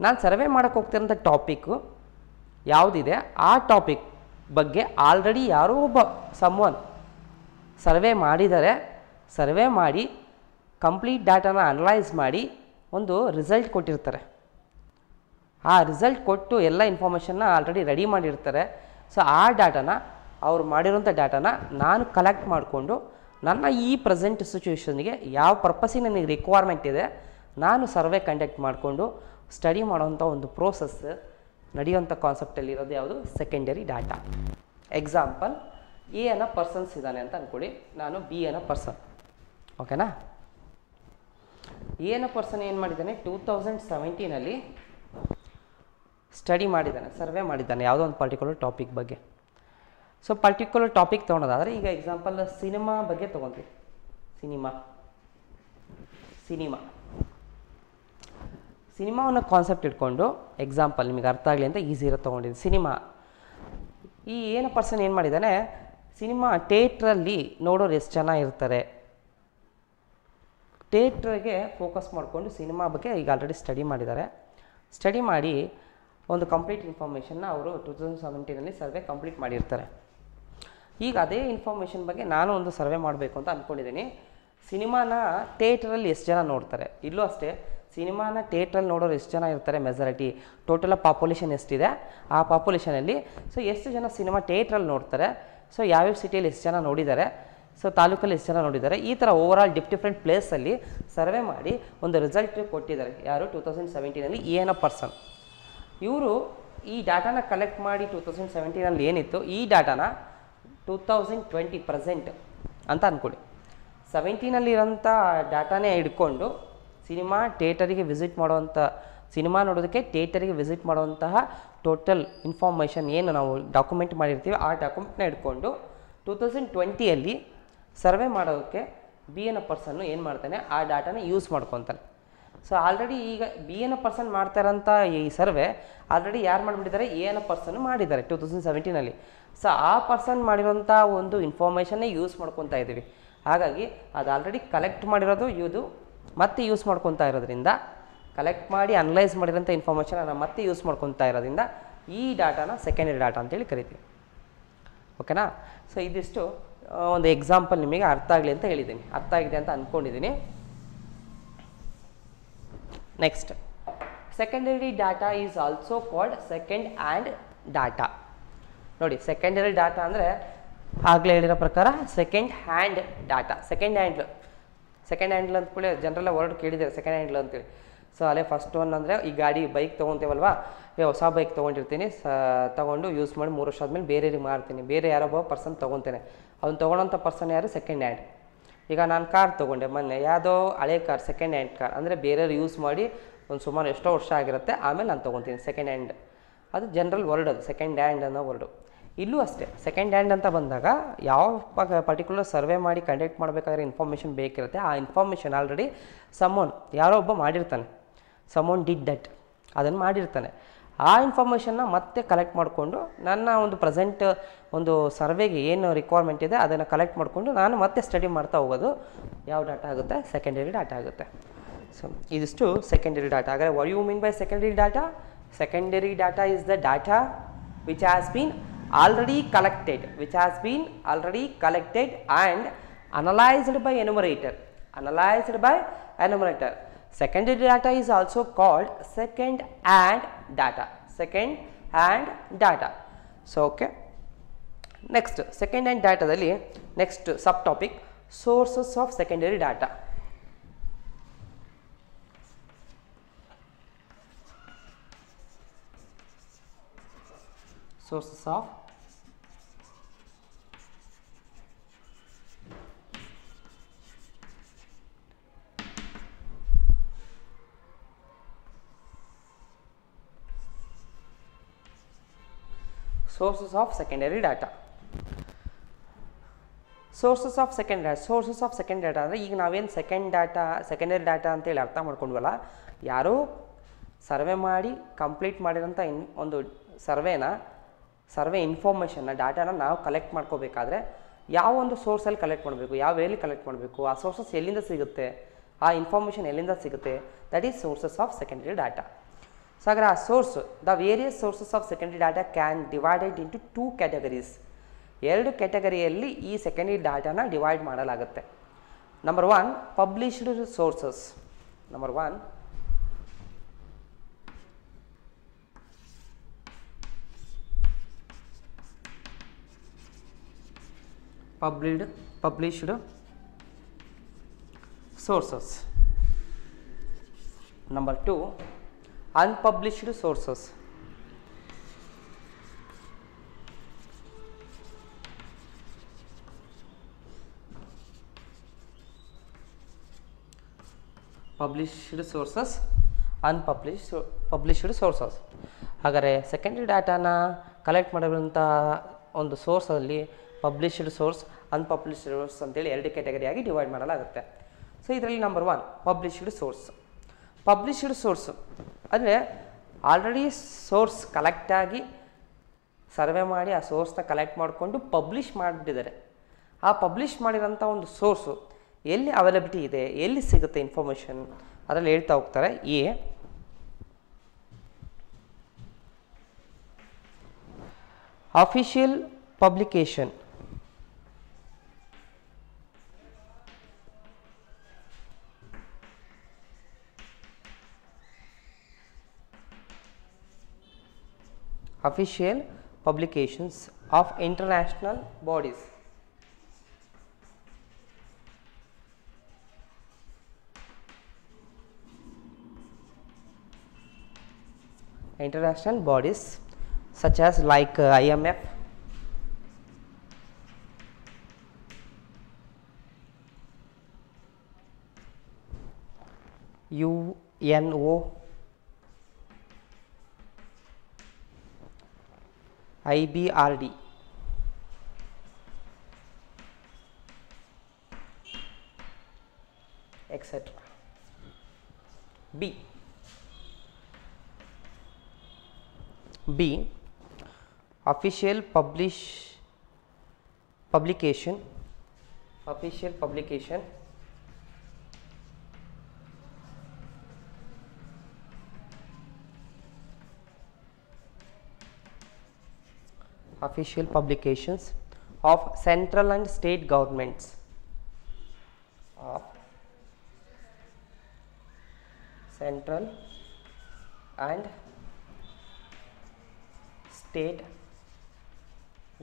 ನಾನು ಸರ್ವೆ ಮಾಡೋಕ್ಕೆ ಹೋಗ್ತಿರೋಂಥ ಟಾಪಿಕ್ಕು ಯಾವುದಿದೆ, ಆ ಟಾಪಿಕ್ ಬಗ್ಗೆ ಆಲ್ರೆಡಿ ಯಾರೋ ಒಬ್ಬ ಸಮ್ವನ್ ಸರ್ವೆ ಮಾಡಿದ್ದಾರೆ. ಸರ್ವೆ ಮಾಡಿ ಕಂಪ್ಲೀಟ್ ಡಾಟಾನ ಅನಲೈಸ್ ಮಾಡಿ ಒಂದು ರಿಸಲ್ಟ್ ಕೊಟ್ಟಿರ್ತಾರೆ. ಆ ರಿಸಲ್ಟ್ ಕೊಟ್ಟು ಎಲ್ಲ ಇನ್ಫಾರ್ಮೇಷನ್ನ ಆಲ್ರೆಡಿ ರೆಡಿ ಮಾಡಿರ್ತಾರೆ. ಸೊ ಆ ಡಾಟಾನ, ಅವ್ರು ಮಾಡಿರೋಂಥ ಡಾಟಾನ ನಾನು ಕಲೆಕ್ಟ್ ಮಾಡಿಕೊಂಡು ನನ್ನ ಈ ಪ್ರೆಸೆಂಟ್ ಸಿಚುವೇಷನ್ಗೆ ಯಾವ ಪರ್ಪಸ್ಸಿಗೆ ನನಗೆ ರಿಕ್ವೈರ್ಮೆಂಟ್ ಇದೆ, ನಾನು ಸರ್ವೆ ಕಂಡಕ್ಟ್ ಮಾಡಿಕೊಂಡು ಸ್ಟಡಿ ಮಾಡೋವಂಥ ಒಂದು ಪ್ರೋಸೆಸ್ ನಡೆಯುವಂಥ ಕಾನ್ಸೆಪ್ಟಲ್ಲಿ ಇರೋದು ಯಾವುದು, ಸೆಕೆಂಡರಿ ಡಾಟಾ. ಎಕ್ಸಾಂಪಲ್, ಎ ಅನ್ನೋ ಪರ್ಸನ್ಸ್ ಇದ್ದಾನೆ ಅಂತ ಅಂದ್ಕೊಳ್ಳಿ, ನಾನು ಬಿ ಅನ್ನೋ ಪರ್ಸನ್. ಓಕೆನಾ? ಎ ಅನ್ನೋ ಪರ್ಸನ್ ಏನು ಮಾಡಿದ್ದಾನೆ, 2017 ಸ್ಟಡಿ ಮಾಡಿದ್ದಾನೆ, ಸರ್ವೆ ಮಾಡಿದ್ದಾನೆ ಯಾವುದೋ ಒಂದು ಪರ್ಟಿಕ್ಯುಲರ್ ಟಾಪಿಕ್ ಬಗ್ಗೆ. ಸೊ ಪರ್ಟಿಕ್ಯುಲರ್ ಟಾಪಿಕ್ ತೊಗೊಳೋದಾದರೆ, ಈಗ ಎಕ್ಸಾಂಪಲ್ ಸಿನಿಮಾ ಬಗ್ಗೆ ತೊಗೊಂತೀವಿ. ಸಿನಿಮಾವನ್ನು ಕಾನ್ಸೆಪ್ಟ್ ಇಟ್ಕೊಂಡು ಎಕ್ಸಾಂಪಲ್ ನಿಮಗೆ ಅರ್ಥ ಆಗಲಿ ಅಂತ ಈಸಿ ಇರೋ ತೊಗೊಂಡಿದ್ದು. ಸಿನಿಮಾ, ಈ ಏನೋ ಪರ್ಸನ್ ಏನು ಮಾಡಿದ್ದಾನೆ, ಸಿನಿಮಾ ಥಿಯೇಟ್ರಲ್ಲಿ ನೋಡೋರು ಎಷ್ಟು ಜನ ಇರ್ತಾರೆ, ಥಿಯೇಟ್ರಿಗೆ ಫೋಕಸ್ ಮಾಡಿಕೊಂಡು ಸಿನಿಮಾ ಬಗ್ಗೆ ಈಗ ಆಲ್ರೆಡಿ ಸ್ಟಡಿ ಮಾಡಿದ್ದಾರೆ. ಸ್ಟಡಿ ಮಾಡಿ ಒಂದು ಕಂಪ್ಲೀಟ್ ಇನ್ಫಾರ್ಮೇಷನ್ನ ಅವರು 2017 ಸರ್ವೆ ಕಂಪ್ಲೀಟ್ ಮಾಡಿರ್ತಾರೆ. ಈಗ ಅದೇ ಇನ್ಫಾರ್ಮೇಷನ್ ಬಗ್ಗೆ ನಾನು ಒಂದು ಸರ್ವೆ ಮಾಡಬೇಕು ಅಂತ ಅಂದ್ಕೊಂಡಿದ್ದೀನಿ. ಸಿನಿಮಾನ ಥಿಯೇಟ್ರಲ್ಲಿ ಎಷ್ಟು ಜನ ನೋಡ್ತಾರೆ, ಇಲ್ಲೂ ಅಷ್ಟೇ, ಸಿನಿಮಾನ ಥಿಯೇಟ್ರಲ್ಲಿ ನೋಡೋರು ಎಷ್ಟು ಜನ ಇರ್ತಾರೆ, ಮೆಜಾರಿಟಿ ಟೋಟಲ್ ಪಾಪ್ಯುಲೇಷನ್ ಎಷ್ಟಿದೆ, ಆ ಪಾಪ್ಯುಲೇಷನಲ್ಲಿ ಸೊ ಎಷ್ಟು ಜನ ಸಿನಿಮಾ ಥಿಯೇಟ್ರಲ್ಲಿ ನೋಡ್ತಾರೆ, ಸೊ ಯಾವ್ಯಾವ ಸಿಟಿಯಲ್ಲಿ ಎಷ್ಟು ಜನ ನೋಡಿದ್ದಾರೆ, ಸೊ ತಾಲೂಕಲ್ಲಿ ಎಷ್ಟು ಜನ ನೋಡಿದ್ದಾರೆ, ಈ ಥರ ಓವರಾಲ್ ಡಿಫ್ರೆಂಟ್ ಪ್ಲೇಸಲ್ಲಿ ಸರ್ವೆ ಮಾಡಿ ಒಂದು ರಿಸಲ್ಟ್ ಕೊಟ್ಟಿದ್ದಾರೆ. ಯಾರು, 2017 ಏನೋ ಪರ್ಸನ್. ಇವರು ಈ ಡಾಟಾನ ಕಲೆಕ್ಟ್ ಮಾಡಿ 2017 ಏನಿತ್ತು, ಈ ಡಾಟಾನ 2020 ಪ್ರೆಸೆಂಟ್ ಅಂತ ಅಂದ್ಕೊಳ್ಳಿ. 17 ಡಾಟಾನೇ ಹಿಡ್ಕೊಂಡು ಸಿನಿಮಾ ಥಿಯೇಟರಿಗೆ ವಿಸಿಟ್ ಮಾಡುವಂಥ, ಸಿನಿಮಾ ನೋಡೋದಕ್ಕೆ ಥಿಯೇಟರಿಗೆ ವಿಸಿಟ್ ಮಾಡುವಂತಹ ಟೋಟಲ್ ಇನ್ಫಾರ್ಮೇಷನ್ ಏನು ನಾವು ಡಾಕ್ಯುಮೆಂಟ್ ಮಾಡಿರ್ತೀವಿ, ಆ ಡಾಕ್ಯುಮೆಂಟ್ನ ಹಿಡ್ಕೊಂಡು 2020 ಸರ್ವೆ ಮಾಡೋಕ್ಕೆ ಬಿ ಎನ್ ಪರ್ಸನ್ನು ಏನು ಮಾಡ್ತಾನೆ, ಆ ಡಾಟಾನ ಯೂಸ್ ಮಾಡ್ಕೊತಾನೆ. ಸೊ ಆಲ್ರೆಡಿ ಈಗ ಬಿ ಎನ್ ಪರ್ಸನ್ ಮಾಡ್ತಾರಂಥ ಈ ಸರ್ವೆ ಆಲ್ರೆಡಿ ಯಾರು ಮಾಡಿಬಿಟ್ಟಿದ್ದಾರೆ, ಎ ಎನ್ ಪರ್ಸನ್ ಮಾಡಿದ್ದಾರೆ 2017. ಸೊ ಆ ಪರ್ಸನ್ ಮಾಡಿರೋಂಥ ಒಂದು ಇನ್ಫಾರ್ಮೇಷನ್ನೇ ಯೂಸ್ ಮಾಡ್ಕೊತಾ ಇದ್ದೀವಿ. ಹಾಗಾಗಿ ಅದು ಆಲ್ರೆಡಿ ಕಲೆಕ್ಟ್ ಮಾಡಿರೋದು ಇದು ಮತ್ತೆ ಯೂಸ್ ಮಾಡ್ಕೊತಾ ಇರೋದ್ರಿಂದ, ಕಲೆಕ್ಟ್ ಮಾಡಿ ಅನಲೈಸ್ ಮಾಡಿರೋಂಥ ಇನ್ಫಾರ್ಮೇಷನ್ ನಾವು ಮತ್ತೆ ಯೂಸ್ ಮಾಡ್ಕೊತಾ ಇರೋದ್ರಿಂದ ಈ ಡಾಟಾನ ಸೆಕೆಂಡರಿ ಡಾಟಾ ಅಂತೇಳಿ ಕರಿತೀವಿ. ಓಕೆನಾ. ಸೊ ಇದಿಷ್ಟು ಒಂದು ಎಕ್ಸಾಂಪಲ್ ನಿಮಗೆ ಅರ್ಥ ಆಗಲಿ ಅಂತ ಹೇಳಿದ್ದೀನಿ, ಅರ್ಥ ಆಗಿದೆ ಅಂತ ಅಂದ್ಕೊಂಡಿದ್ದೀನಿ. Next, secondary data is also called second hand data. ನೋಡಿ, ಸೆಕೆಂಡರಿ ಡಾಟಾ ಅಂದರೆ ಆಗಲೇ ಹೇಳಿರೋ ಪ್ರಕಾರ second hand data. Second handle ಅಂದ್ಕೊಳ್ಳಿ ಜನರೆಲ್ಲ ವರ್ಡ್ ಕೇಳಿದ್ದಾರೆ ಸೆಕೆಂಡ್ ಹ್ಯಾಂಡ್ಲ್ ಅಂತೇಳಿ. ಸೊ ಅಲ್ಲೇ ಫಸ್ಟ್ ಒನ್ ಅಂದರೆ ಈ ಗಾಡಿ ಬೈಕ್ ತೊಗೊತೇವಲ್ವಾ, ಹೊಸ ಬೈಕ್ ತೊಗೊಂಡಿರ್ತೀನಿ, ತೊಗೊಂಡು ಯೂಸ್ ಮಾಡಿ 3 ವರ್ಷ ಆದಮೇಲೆ ಬೇರೆಯವ್ರಿಗೆ ಮಾರ್ತೀನಿ, ಬೇರೆ ಯಾರೊಬ್ಬ ಪರ್ಸನ್ ತೊಗೊತೇನೆ, ಅವ್ನು ತೊಗೊಳೋಂಥ ಪರ್ಸನ್ ಯಾರು, ಸೆಕೆಂಡ್ ಹ್ಯಾಂಡ್. ಈಗ ನಾನು ಕಾರ್ ತೊಗೊಂಡೆ ಮೊನ್ನೆ, ಯಾವುದೋ ಹಳೆ ಕಾರ್, ಸೆಕೆಂಡ್ ಹ್ಯಾಂಡ್ ಕಾರ್ ಅಂದರೆ ಬೇರೆಯವ್ರು ಯೂಸ್ ಮಾಡಿ ಒಂದು ಸುಮಾರು ಎಷ್ಟೋ ವರ್ಷ ಆಗಿರುತ್ತೆ, ಆಮೇಲೆ ನಾನು ತೊಗೊತೀನಿ ಸೆಕೆಂಡ್ ಹ್ಯಾಂಡ್. ಅದು ಜನರಲ್ ವರ್ಡ್, ಅದು ಸೆಕೆಂಡ್ ಹ್ಯಾಂಡ್ ಅನ್ನೋ ವರ್ಡು. ಇಲ್ಲೂ ಅಷ್ಟೇ, ಸೆಕೆಂಡ್ ಹ್ಯಾಂಡ್ ಅಂತ ಬಂದಾಗ ಯಾವ ಪರ್ಟಿಕ್ಯುಲರ್ ಸರ್ವೆ ಮಾಡಿ ಕಂಡಕ್ಟ್ ಮಾಡಬೇಕಾದ್ರೆ ಇನ್ಫಾರ್ಮೇಷನ್ ಬೇಕಿರುತ್ತೆ, ಆ ಇನ್ಫಾರ್ಮೇಷನ್ ಆಲ್ರೆಡಿ ಯಾರೋ ಒಬ್ಬ ಮಾಡಿರ್ತಾನೆ, ಡಿಡ್ ದಟ್, ಅದನ್ನು ಮಾಡಿರ್ತಾನೆ. ಆ ಇನ್ಫಾರ್ಮೇಷನ್ನ ಮತ್ತೆ ಕಲೆಕ್ಟ್ ಮಾಡಿಕೊಂಡು ನನ್ನ ಒಂದು ಪ್ರೆಸೆಂಟ್ ಒಂದು ಸರ್ವೆಗೆ ಏನು ರಿಕ್ವೈರ್ಮೆಂಟ್ ಇದೆ ಅದನ್ನು ಕಲೆಕ್ಟ್ ಮಾಡಿಕೊಂಡು ನಾನು ಮತ್ತೆ ಸ್ಟಡಿ ಮಾಡ್ತಾ ಹೋಗೋದು ಯಾವ ಡಾಟಾ ಆಗುತ್ತೆ, ಸೆಕೆಂಡರಿ ಡಾಟಾ ಆಗುತ್ತೆ. ಸೊ ಇದಿಷ್ಟು ಸೆಕೆಂಡರಿ ಡಾಟಾ. ಹಾಗಾದರೆ what you mean by secondary data? Secondary data is the data which has been already collected and analyzed by enumerator. Secondary data is also called second hand data. So okay, next second hand data dalli next subtopic sources of secondary data. Sources of secondary data. Sources of secondary data ಅಂದರೆ ಈಗ ನಾವೇನು secondary data ಅಂತೇಳಿ ಅರ್ಥ ಮಾಡ್ಕೊಂಡ್ವಲ್ಲ, ಯಾರೋ survey ಮಾಡಿ complete ಮಾಡಿರೋಂಥ ಒಂದು survey ಇನ್ಫಾರ್ಮೇಷನ್ನ ಡಾಟಾನ ನಾವು ಕಲೆಕ್ಟ್ ಮಾಡ್ಕೋಬೇಕಾದ್ರೆ ಯಾವ ಒಂದು ಸೋರ್ಸಲ್ಲಿ ಕಲೆಕ್ಟ್ ಮಾಡಬೇಕು, ಯಾವ ವೇಲಿ ಕಲೆಕ್ಟ್ ಮಾಡಬೇಕು, ಆ ಸೋರ್ಸಸ್ ಎಲ್ಲಿಂದ ಸಿಗುತ್ತೆ, ಆ ಇನ್ಫಾರ್ಮೇಷನ್ ಎಲ್ಲಿಂದ ಸಿಗುತ್ತೆ, that is sources of secondary data. So ಹಾಗಾದ್ರೆ ಆ source, the various sources of secondary data can divided into 2 categories. 2 ಕ್ಯಾಟಗರಿಯಲ್ಲಿ ಈ ಸೆಕೆಂಡರಿ ಡಾಟಾನ ಡಿವೈಡ್ ಮಾಡಲಾಗುತ್ತೆ. Number 1 published sources. published sources. Number 2 unpublished sources. Published sources, published sources. ಹಾಗಾದರೆ secondary ಡಾಟಾನ collect ಮಾಡಿರುವಂಥ ಒಂದು ಸೋರ್ಸಲ್ಲಿ published source, ಅನ್ಪಬ್ಲಿಷ್ಡ್ source ಅಂತೇಳಿ 2 ಕ್ಯಾಟಗರಿಯಾಗಿ divide ಮಾಡಲಾಗುತ್ತೆ. So ಇದರಲ್ಲಿ number 1 published source. ಅಂದರೆ ಆಲ್ರೆಡಿ ಸೋರ್ಸ್ ಕಲೆಕ್ಟಾಗಿ ಸರ್ವೆ ಮಾಡಿ ಆ ಸೋರ್ಸ್ನ ಕಲೆಕ್ಟ್ ಮಾಡಿಕೊಂಡು ಪಬ್ಲಿಷ್ ಮಾಡಿಬಿಟ್ಟಿದ್ದಾರೆ. ಆ ಪಬ್ಲಿಷ್ ಮಾಡಿರೋಂಥ ಒಂದು ಸೋರ್ಸು ಎಲ್ಲಿ ಅವೈಲಬಿಲಿಟಿ ಇದೆ, ಎಲ್ಲಿ ಸಿಗುತ್ತೆ ಇನ್ಫಾರ್ಮೇಷನ್, ಅದರಲ್ಲಿ ಹೇಳ್ತಾ ಹೋಗ್ತಾರೆ. Official publication. Official publications of international bodies. International bodies such as like IMF, UNO, IBRD. Etcetera. B official publication official publications of central and state governments of central and state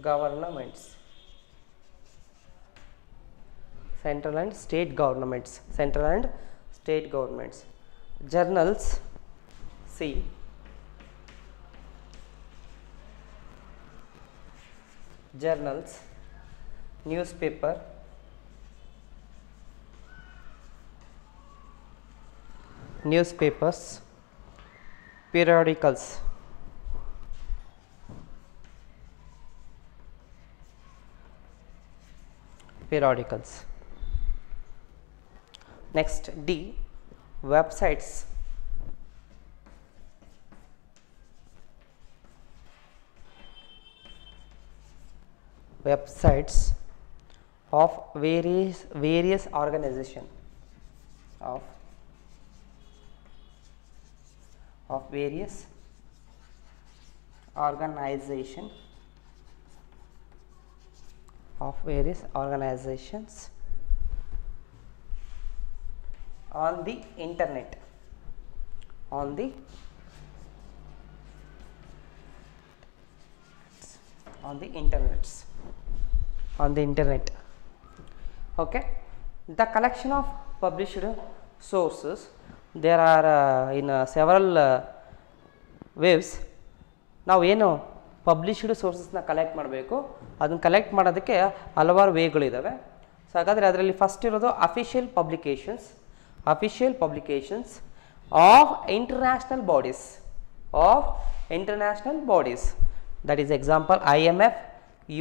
governments, central and state governments, central and state governments. Journals, C, journals, newspaper, newspapers, periodicals, periodicals. Next, D, websites, websites of various organization of various organization of various organizations on the internet, on the internets, on the internet. Okay, the collection of published sources, there are in several waves. ನಾವು ಏನು published ಸೋರ್ಸಸ್ನ collect ಮಾಡಬೇಕು, ಅದನ್ನು collect ಮಾಡೋದಕ್ಕೆ ಹಲವಾರು ವೇಗಳಿದ್ದಾವೆ. So ಹಾಗಾದರೆ ಅದರಲ್ಲಿ first ಇರೋದು official publications of international bodies, that is example IMF,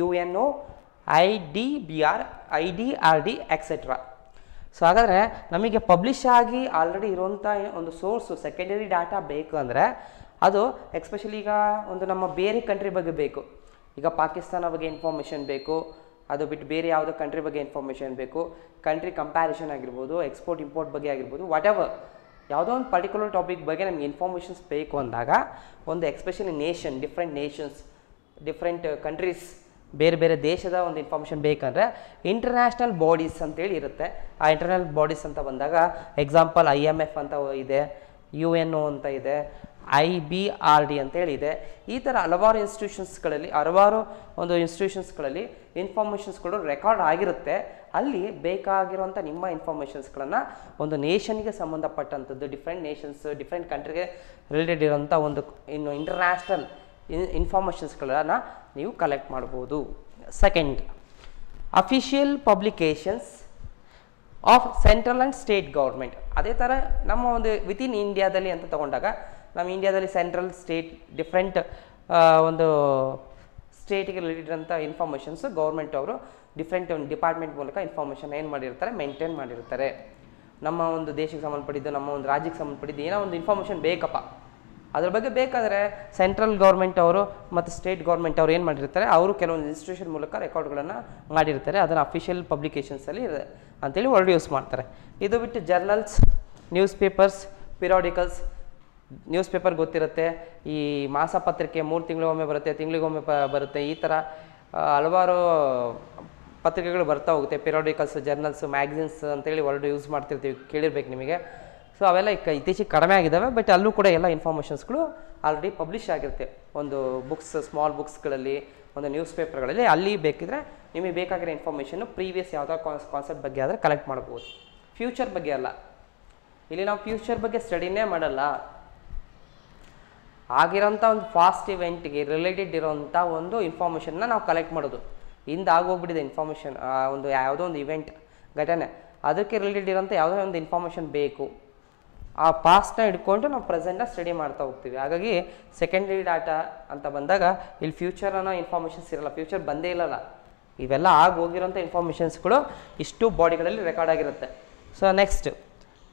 UNO, IDRD etcetera. So ಹಾಗಾದರೆ ನಮಗೆ ಪಬ್ಲಿಷ್ ಆಗಿ ಆಲ್ರೆಡಿ ಇರುವಂಥ ಒಂದು ಸೋರ್ಸು ಸೆಕೆಂಡರಿ ಡಾಟಾ ಬೇಕು ಅಂದರೆ ಅದು ಎಕ್ಸ್ಪೆಷಲಿ ಈಗ ಒಂದು ನಮ್ಮ ಬೇರೆ ಕಂಟ್ರಿ ಬಗ್ಗೆ ಬೇಕು, ಈಗ ಪಾಕಿಸ್ತಾನ ಬಗ್ಗೆ ಇನ್ಫಾರ್ಮೇಷನ್ ಬೇಕು, ಅದು ಬಿಟ್ಟು ಬೇರೆ ಯಾವುದೋ ಕಂಟ್ರಿ ಬಗ್ಗೆ ಇನ್ಫಾರ್ಮೇಷನ್ ಬೇಕು, ಕಂಟ್ರಿ ಕಂಪ್ಯಾರಿಷನ್ ಆಗಿರ್ಬೋದು, ಎಕ್ಸ್ಪೋರ್ಟ್ ಇಂಪೋರ್ಟ್ ಬಗ್ಗೆ ಆಗಿರ್ಬೋದು, ವಾಟ್ ಎವರ್ ಯಾವುದೋ ಒಂದು ಪರ್ಟಿಕ್ಯುಲರ್ ಟಾಪಿಕ್ ಬಗ್ಗೆ ನಮಗೆ ಇನ್ಫಾರ್ಮೇಷನ್ಸ್ ಬೇಕು ಅಂದಾಗ ಒಂದು ಎಕ್ಸ್ಪೆಷಲಿ ಡಿಫ್ರೆಂಟ್ ಕಂಟ್ರೀಸ್, ಬೇರೆ ಬೇರೆ ದೇಶದ ಒಂದು ಇನ್ಫಾರ್ಮೇಷನ್ ಬೇಕಂದರೆ ಇಂಟರ್ನ್ಯಾಷನಲ್ ಬಾಡೀಸ್ ಅಂತೇಳಿ ಇರುತ್ತೆ. ಆ ಇಂಟರ್ನಲ್ ಬಾಡೀಸ್ ಅಂತ ಬಂದಾಗ ಎಕ್ಸಾಂಪಲ್ IMF ಅಂತ ಇದೆ, UNO ಅಂತ ಇದೆ, IBRD ಅಂತೇಳಿ ಇದೆ. ಈ ಥರ ಹಲವಾರು ಇನ್ಸ್ಟಿಟ್ಯೂಷನ್ಸ್ಗಳಲ್ಲಿ ಇನ್ಫಾರ್ಮೇಷನ್ಸ್ಗಳು ರೆಕಾರ್ಡ್ ಆಗಿರುತ್ತೆ. ಅಲ್ಲಿ ಬೇಕಾಗಿರುವಂಥ ನಿಮ್ಮ ಇನ್ಫಾರ್ಮೇಷನ್ಸ್ಗಳನ್ನು ಒಂದು ನೇಷನ್ಗೆ ಸಂಬಂಧಪಟ್ಟಂಥದ್ದು, ಡಿಫ್ರೆಂಟ್ ನೇಷನ್ಸ್, ಡಿಫ್ರೆಂಟ್ ಕಂಟ್ರಿಗೆ ರಿಲೇಟೆಡ್ ಇರೋಂಥ ಒಂದು ಇಂಟರ್ನ್ಯಾಷನಲ್ ಇನ್ಫಾರ್ಮೇಷನ್ಸ್ಗಳನ್ನು ನೀವು ಕಲೆಕ್ಟ್ ಮಾಡ್ಬೋದು. Second, official publications of central and state government. ಅದೇ ಥರ ನಮ್ಮ ಒಂದು ವಿತಿನ್ ಇಂಡಿಯಾದಲ್ಲಿ ಅಂತ ತಗೊಂಡಾಗ ನಮ್ಮ ಇಂಡಿಯಾದಲ್ಲಿ ಸೆಂಟ್ರಲ್, ಸ್ಟೇಟ್, ಡಿಫ್ರೆಂಟ್ ಒಂದು ಸ್ಟೇಟಿಗೆ ರಿಲೇಟೆಡ್ ಅಂತ ಇನ್ಫಾರ್ಮೇಷನ್ಸ್ ಗೌರ್ಮೆಂಟ್ ಅವರು ಡಿಫ್ರೆಂಟ್ ಒಂದು ಡಿಪಾರ್ಟ್ಮೆಂಟ್ ಮೂಲಕ ಇನ್ಫಾರ್ಮೇಷನ್ ಏನು ಮಾಡಿರ್ತಾರೆ, ಮೇಂಟೈನ್ ಮಾಡಿರ್ತಾರೆ. ನಮ್ಮ ಒಂದು ದೇಶಕ್ಕೆ ಸಂಬಂಧಪಟ್ಟಿದ್ದು, ನಮ್ಮ ಒಂದು ರಾಜ್ಯಕ್ಕೆ ಸಂಬಂಧಪಟ್ಟಿದ್ದು ಏನೋ ಒಂದು ಇನ್ಫಾರ್ಮೇಷನ್ ಬೇಕಪ್ಪ, ಅದ್ರ ಬಗ್ಗೆ ಬೇಕಾದರೆ ಸೆಂಟ್ರಲ್ ಗೌರ್ಮೆಂಟ್ ಅವರು ಮತ್ತು ಸ್ಟೇಟ್ ಗೌರ್ಮೆಂಟ್ ಅವರು ಏನು ಮಾಡಿರ್ತಾರೆ, ಅವರು ಕೆಲವೊಂದು ಇನ್ಸ್ಟಿಟ್ಯೂಷನ್ ಮೂಲಕ ರೆಕಾರ್ಡ್ಗಳನ್ನು ಮಾಡಿರ್ತಾರೆ. ಅದನ್ನು ಅಫಿಷಿಯಲ್ ಪಬ್ಲಿಕೇಶನ್ಸಲ್ಲಿ ಅಂತೇಳಿ ವರ್ಡ್ ಯೂಸ್ ಮಾಡ್ತಾರೆ. ಇದು ಬಿಟ್ಟು journals, newspapers, periodicals. Newspaper ಗೊತ್ತಿರುತ್ತೆ, ಈ ಮಾಸಪತ್ರಿಕೆ 3 ತಿಂಗಳಿಗೊಮ್ಮೆ ಬರುತ್ತೆ, ತಿಂಗಳಿಗೊಮ್ಮೆ ಬರುತ್ತೆ, ಈ ಥರ ಹಲವಾರು ಪತ್ರಿಕೆಗಳು ಬರ್ತಾ ಹೋಗುತ್ತೆ. ಪಿರಿಯಾಡಿಕಲ್ಸ್, ಜರ್ನಲ್ಸ್, ಮ್ಯಾಗಝಿನ್ಸ್ ಅಂತೇಳಿ ವರ್ಡ್ ಯೂಸ್ ಮಾಡ್ತಿರ್ತೀವಿ, ಕೇಳಿರ್ಬೇಕು ನಿಮಗೆ. ಸೊ ಅವೆಲ್ಲ ಇತ್ತೀಚೆಗೆ ಕಡಿಮೆ ಆಗಿದ್ದಾವೆ, ಬಟ್ ಅಲ್ಲೂ ಕೂಡ ಎಲ್ಲ ಇನ್ಫಾರ್ಮೇಷನ್ಸ್ಗಳು ಆಲ್ರೆಡಿ ಪಬ್ಲಿಷ್ ಆಗಿರುತ್ತೆ. ಒಂದು ಬುಕ್ಸ್, ಸ್ಮಾಲ್ ಬುಕ್ಸ್ಗಳಲ್ಲಿ, ಒಂದು ನ್ಯೂಸ್ ಪೇಪರ್ಗಳಲ್ಲಿ. ಅಲ್ಲಿ ಬೇಕಿದ್ರೆ ನಿಮಗೆ ಬೇಕಾಗಿರೋ ಇನ್ಫಾರ್ಮೇಷನ್ನು ಪ್ರೀವಿಯಸ್ ಯಾವುದೋ ಕಾನ್ಸೆಪ್ಟ್ ಬಗ್ಗೆ ಆದರೆ ಕಲೆಕ್ಟ್ ಮಾಡ್ಬೋದು. ಫ್ಯೂಚರ್ ಬಗ್ಗೆ ಅಲ್ಲ, ಇಲ್ಲಿ ನಾವು ಫ್ಯೂಚರ್ ಬಗ್ಗೆ ಸ್ಟಡಿನೇ ಮಾಡಲ್ಲ. ಆಗಿರೋಂಥ ಒಂದು ಫಾಸ್ಟ್ ಇವೆಂಟ್ಗೆ ರಿಲೇಟೆಡ್ ಇರೋಂಥ ಒಂದು ಇನ್ಫಾರ್ಮೇಷನ್ನ ನಾವು ಕಲೆಕ್ಟ್ ಮಾಡೋದು. ಹಿಂದೆ ಆಗೋಗ್ಬಿಟ್ಟಿದೆ ಇನ್ಫಾರ್ಮೇಷನ್, ಒಂದು ಯಾವುದೋ ಒಂದು ಇವೆಂಟ್, ಘಟನೆ, ಅದಕ್ಕೆ ರಿಲೇಟೆಡ್ ಇರೋಂಥ ಯಾವುದೋ ಒಂದು ಇನ್ಫಾರ್ಮೇಷನ್ ಬೇಕು. ಆ ಪಾಸ್ಟ್ನ ಹಿಡ್ಕೊಂಡು ನಾವು ಪ್ರೆಸೆಂಟ್ನ ಸ್ಟಡಿ ಮಾಡ್ತಾ ಹೋಗ್ತೀವಿ. ಹಾಗಾಗಿ ಸೆಕೆಂಡರಿ ಡಾಟಾ ಅಂತ ಬಂದಾಗ ಇಲ್ಲಿ ಫ್ಯೂಚರ್ ಅನ್ನೋ ಇನ್ಫಾರ್ಮೇಷನ್ಸ್ ಇರಲ್ಲ, ಫ್ಯೂಚರ್ ಬಂದೇ ಇಲ್ಲಲ್ಲ. ಇವೆಲ್ಲ ಆಗಿ ಹೋಗಿರೋಂಥ ಇನ್ಫಾರ್ಮೇಷನ್ಸ್ಗಳು ಇಷ್ಟು ಬಾಡಿಗಳಲ್ಲಿ ರೆಕಾರ್ಡ್ ಆಗಿರುತ್ತೆ. So next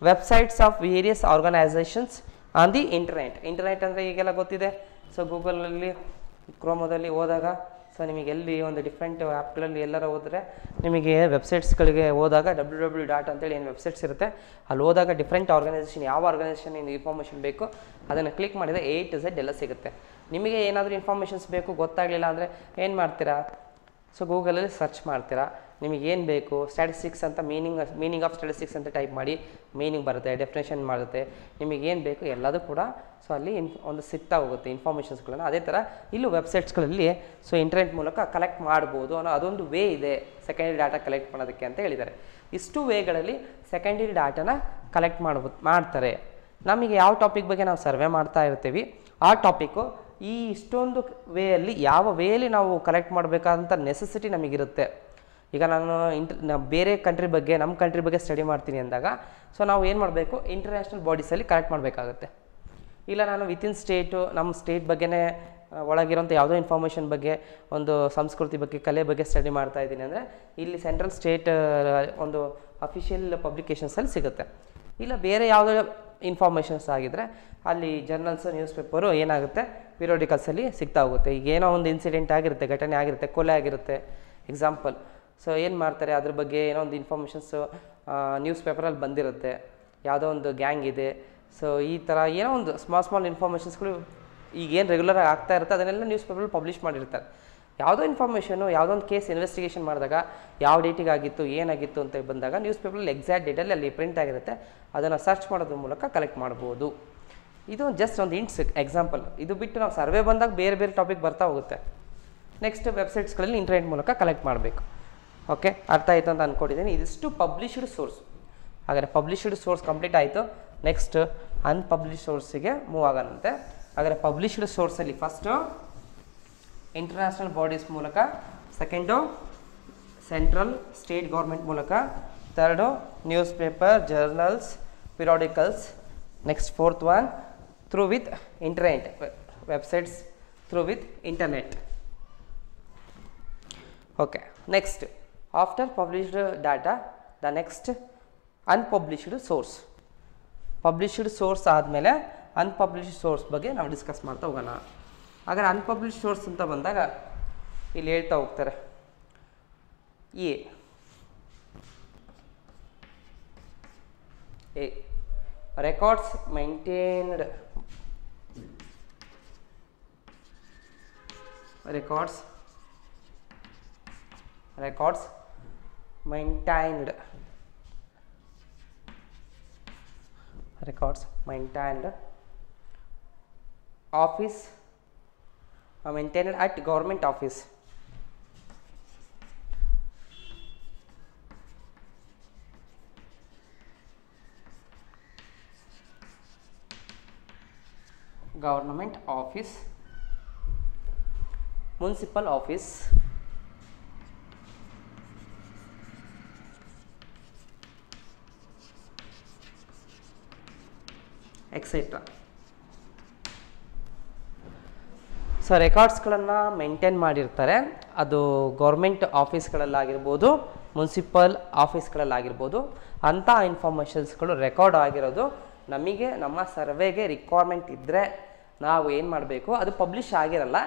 websites of various organisations on the internet ಅಂದರೆ ಈಗೆಲ್ಲ ಗೊತ್ತಿದೆ. ಸೊ ಗೂಗಲಲ್ಲಿ ಕ್ರೋಮೋದಲ್ಲಿ ಹೋದಾಗ ಸೊ ನಿಮಗೆ ಎಲ್ಲಿ ಒಂದು ಡಿಫ್ರೆಂಟ್ ಆ್ಯಪ್ಗಳಲ್ಲಿ ಎಲ್ಲರ ಹೋದರೆ ನಿಮಗೆ ವೆಬ್ಸೈಟ್ಸ್ಗಳಿಗೆ ಹೋದಾಗ www. ಅಂತೇಳಿ ಏನು ವೆಬ್ಸೈಟ್ಸ್ ಇರುತ್ತೆ ಅಲ್ಲಿ ಹೋದಾಗ ಡಿಫ್ರೆಂಟ್ ಆರ್ಗನೈಸೇಷನ್ ಯಾವ ಆರ್ಗನೈಸೇಷನ್ ಇನ್ಫಾರ್ಮೇಷನ್ ಬೇಕು ಅದನ್ನು ಕ್ಲಿಕ್ ಮಾಡಿದರೆ A to Z ಎಲ್ಲ ಸಿಗುತ್ತೆ. ನಿಮಗೆ ಏನಾದರೂ ಇನ್ಫಾರ್ಮೇಷನ್ಸ್ ಬೇಕು ಗೊತ್ತಾಗಲಿಲ್ಲ ಅಂದರೆ ಏನು ಮಾಡ್ತೀರಾ, ಸೊ ಗೂಗಲಲ್ಲಿ ಸರ್ಚ್ ಮಾಡ್ತೀರಾ, ನಿಮಗೆ ಏನು ಬೇಕು ಸ್ಟ್ಯಾಟಿಸ್ಟಿಕ್ಸ್ ಅಂತ ಮೀನಿಂಗ್ ಆಫ್ ಸ್ಟ್ಯಾಟಿಸ್ಟಿಕ್ಸ್ ಅಂತ ಟೈಪ್ ಮಾಡಿ ಮೀನಿಂಗ್ ಬರುತ್ತೆ, ಡೆಫಿನೇಷನ್ ಮಾಡುತ್ತೆ, ನಿಮಗೆ ಏನು ಬೇಕು ಎಲ್ಲದೂ ಕೂಡ ಸೊ ಅಲ್ಲಿ ಒಂದು ಸಿಗ್ತಾ ಹೋಗುತ್ತೆ ಇನ್ಫಾರ್ಮೇಷನ್ಸ್ಗಳನ್ನು. ಅದೇ ಥರ ಇಲ್ಲೂ ವೆಬ್ಸೈಟ್ಸ್ಗಳಲ್ಲಿ ಸೊ ಇಂಟರ್ನೆಟ್ ಮೂಲಕ ಕಲೆಕ್ಟ್ ಮಾಡ್ಬೋದು ಅನ್ನೋ ಅದೊಂದು ವೇ ಇದೆ ಸೆಕೆಂಡರಿ ಡಾಟಾ ಕಲೆಕ್ಟ್ ಮಾಡೋದಕ್ಕೆ ಅಂತ ಹೇಳಿದ್ದಾರೆ. ಇಷ್ಟು ವೇಗಳಲ್ಲಿ ಸೆಕೆಂಡರಿ ಡಾಟಾನ ಕಲೆಕ್ಟ್ ಮಾಡ್ತಾರೆ. ನಮಗೆ ಯಾವ ಟಾಪಿಕ್ ಬಗ್ಗೆ ನಾವು ಸರ್ವೆ ಮಾಡ್ತಾ ಇರ್ತೀವಿ ಆ ಟಾಪಿಕ್ಕು ಈ ಇಷ್ಟೊಂದು ವೇಯಲ್ಲಿ ಯಾವ ವೇಯಲ್ಲಿ ನಾವು ಕಲೆಕ್ಟ್ ಮಾಡಬೇಕಂತ ನೆಸೆಸಿಟಿ ನಮಗಿರುತ್ತೆ. ಈಗ ನಾನು ಬೇರೆ ಕಂಟ್ರಿ ಬಗ್ಗೆ ನಮ್ಮ ಕಂಟ್ರಿ ಬಗ್ಗೆ ಸ್ಟಡಿ ಮಾಡ್ತೀನಿ ಅಂದಾಗ ಸೊ ನಾವು ಏನು ಮಾಡಬೇಕು ಇಂಟರ್ನ್ಯಾಷನಲ್ ಬಾಡೀಸಲ್ಲಿ ಕಲೆಕ್ಟ್ ಮಾಡಬೇಕಾಗುತ್ತೆ. ಇಲ್ಲ ನಾನು ವಿತಿನ್ ಸ್ಟೇಟು ನಮ್ಮ ಸ್ಟೇಟ್ ಬಗ್ಗೆನೇ ಒಳಗಿರೋಂಥ ಯಾವುದೋ ಇನ್ಫಾರ್ಮೇಷನ್ ಬಗ್ಗೆ ಒಂದು ಸಂಸ್ಕೃತಿ ಬಗ್ಗೆ ಕಲೆ ಬಗ್ಗೆ ಸ್ಟಡಿ ಮಾಡ್ತಾ ಇದ್ದೀನಿ ಅಂದರೆ ಇಲ್ಲಿ ಸೆಂಟ್ರಲ್ ಸ್ಟೇಟ್ ಒಂದು ಅಫಿಷಿಯಲ್ ಪಬ್ಲಿಕೇಶನ್ಸಲ್ಲಿ ಸಿಗುತ್ತೆ. ಇಲ್ಲ ಬೇರೆ ಯಾವುದೋ ಇನ್ಫಾರ್ಮೇಷನ್ಸ್ ಆಗಿದ್ದರೆ ಅಲ್ಲಿ ಜರ್ನಲ್ಸು ನ್ಯೂಸ್ ಪೇಪರು ಏನಾಗುತ್ತೆ ಪಿರಿಯೋಡಿಕಲ್ಸಲ್ಲಿ ಸಿಗ್ತಾ ಹೋಗುತ್ತೆ. ಈಗ ಏನೋ ಒಂದು ಇನ್ಸಿಡೆಂಟ್ ಆಗಿರುತ್ತೆ, ಘಟನೆ ಆಗಿರುತ್ತೆ, ಕೊಲೆ ಆಗಿರುತ್ತೆ ಎಕ್ಸಾಂಪಲ್. ಸೊ ಏನು ಮಾಡ್ತಾರೆ ಅದ್ರ ಬಗ್ಗೆ ಏನೋ ಒಂದು ಇನ್ಫಾರ್ಮೇಷನ್ಸು ನ್ಯೂಸ್ ಪೇಪರಲ್ಲಿ ಬಂದಿರುತ್ತೆ, ಯಾವುದೋ ಒಂದು ಗ್ಯಾಂಗ್ ಇದೆ, ಸೊ ಈ ಥರ ಏನೋ ಒಂದು ಸ್ಮಾಲ್ ಇನ್ಫಾರ್ಮೇಷನ್ಸ್ಗಳು ಈಗೇನು ರೆಗ್ಯುಲರಾಗಿ ಆಗ್ತಾ ಇರುತ್ತೆ ಅದನ್ನೆಲ್ಲ ನ್ಯೂಸ್ ಪೇಪರಲ್ಲಿ ಪಬ್ಲಿಷ್ ಮಾಡಿರ್ತಾರೆ. ಯಾವುದೋ ಇನ್ಫಾರ್ಮೇಷನು ಯಾವುದೋ ಒಂದು ಕೇಸ್ ಇನ್ವೆಸ್ಟಿಗೇಷನ್ ಮಾಡಿದಾಗ ಯಾವ ಡೇಟಿಗೆ ಆಗಿತ್ತು ಏನಾಗಿತ್ತು ಅಂತ ಬಂದಾಗ ನ್ಯೂಸ್ ಪೇಪರಲ್ಲಿ ಎಕ್ಸಾಕ್ಟ್ ಡೇಟಲ್ಲಿ ಅಲ್ಲಿ ಪ್ರಿಂಟ್ ಆಗಿರುತ್ತೆ, ಅದನ್ನು ಸರ್ಚ್ ಮಾಡೋದ್ರ ಮೂಲಕ ಕಲೆಕ್ಟ್ ಮಾಡ್ಬೋದು. ಇದು ಜಸ್ಟ್ ಒಂದು ಎಕ್ಸಾಂಪಲ್. ಇದು ಬಿಟ್ಟು ನಾವು ಸರ್ವೆ ಬಂದಾಗ ಬೇರೆ ಬೇರೆ ಟಾಪಿಕ್ ಬರ್ತಾ ಹೋಗುತ್ತೆ. ನೆಕ್ಸ್ಟ್ ವೆಬ್ಸೈಟ್ಸ್ಗಳಲ್ಲಿ ಇಂಟರ್ನೆಟ್ ಮೂಲಕ ಕಲೆಕ್ಟ್ ಮಾಡಬೇಕು. ಓಕೆ, ಅರ್ಥ ಆಯಿತು ಅಂತ ಅಂದ್ಕೊಂಡಿದ್ದೀನಿ. ಇದಿಷ್ಟು ಪಬ್ಲಿಷ್ಡ್ ಸೋರ್ಸ್. ಹಾಗಾದರೆ ಪಬ್ಲಿಷ್ಡ್ ಸೋರ್ಸ್ ಕಂಪ್ಲೀಟ್ ಆಯಿತು. ನೆಕ್ಸ್ಟ್ ಅನ್ಪಬ್ಲಿಷ್ಡ್ ಸೋರ್ಸಿಗೆ ಮೂವ್ ಆಗೋಣಂತೆ. ಹಾಗಾದರೆ ಪಬ್ಲಿಷ್ಡ್ ಸೋರ್ಸಲ್ಲಿ ಫಸ್ಟು ಇಂಟರ್ನ್ಯಾಷನಲ್ ಬಾಡೀಸ್ ಮೂಲಕ, ಸೆಕೆಂಡು ಸೆಂಟ್ರಲ್ ಸ್ಟೇಟ್ ಗೌರ್ಮೆಂಟ್ ಮೂಲಕ, third newspaper journals periodicals, next fourth one through with internet websites through with internet. Okay, next after published data the next unpublished source. Published source ಆದಮೇಲೆ unpublished source ಬಗ್ಗೆ ನಾವು discuss ಮಾಡ್ತಾ ಹೋಗೋಣ. ಹಾಗಾದ್ರೆ ಅನ್ಪಬ್ಲಿಷ್ಡ್ source ಅಂತ ಬಂದಾಗ ಇಲ್ಲಿ ಹೇಳ್ತಾ ಹೋಗ್ತಾರೆ A records maintained records maintained office maintained at government office. Government office, municipal office, etcetera. So ರೆಕಾರ್ಡ್ಸ್ಗಳನ್ನು ಮೇಂಟೈನ್ ಮಾಡಿರ್ತಾರೆ. ಅದು ಗೌರ್ಮೆಂಟ್ ಆಫೀಸ್ಗಳಲ್ಲಾಗಿರ್ಬೋದು, ಮುನ್ಸಿಪಲ್ ಆಫೀಸ್ಗಳಲ್ಲಾಗಿರ್ಬೋದು. ಅಂಥ ಇನ್ಫಾರ್ಮೇಷನ್ಸ್ಗಳು ರೆಕಾರ್ಡ್ ಆಗಿರೋದು ನಮಗೆ ನಮ್ಮ ಸರ್ವೆಗೆ ರಿಕ್ವೈರ್ಮೆಂಟ್ ಇದ್ದರೆ ನಾವು ಏನು ಮಾಡಬೇಕು, ಅದು ಪಬ್ಲಿಷ್ ಆಗಿರಲ್ಲ,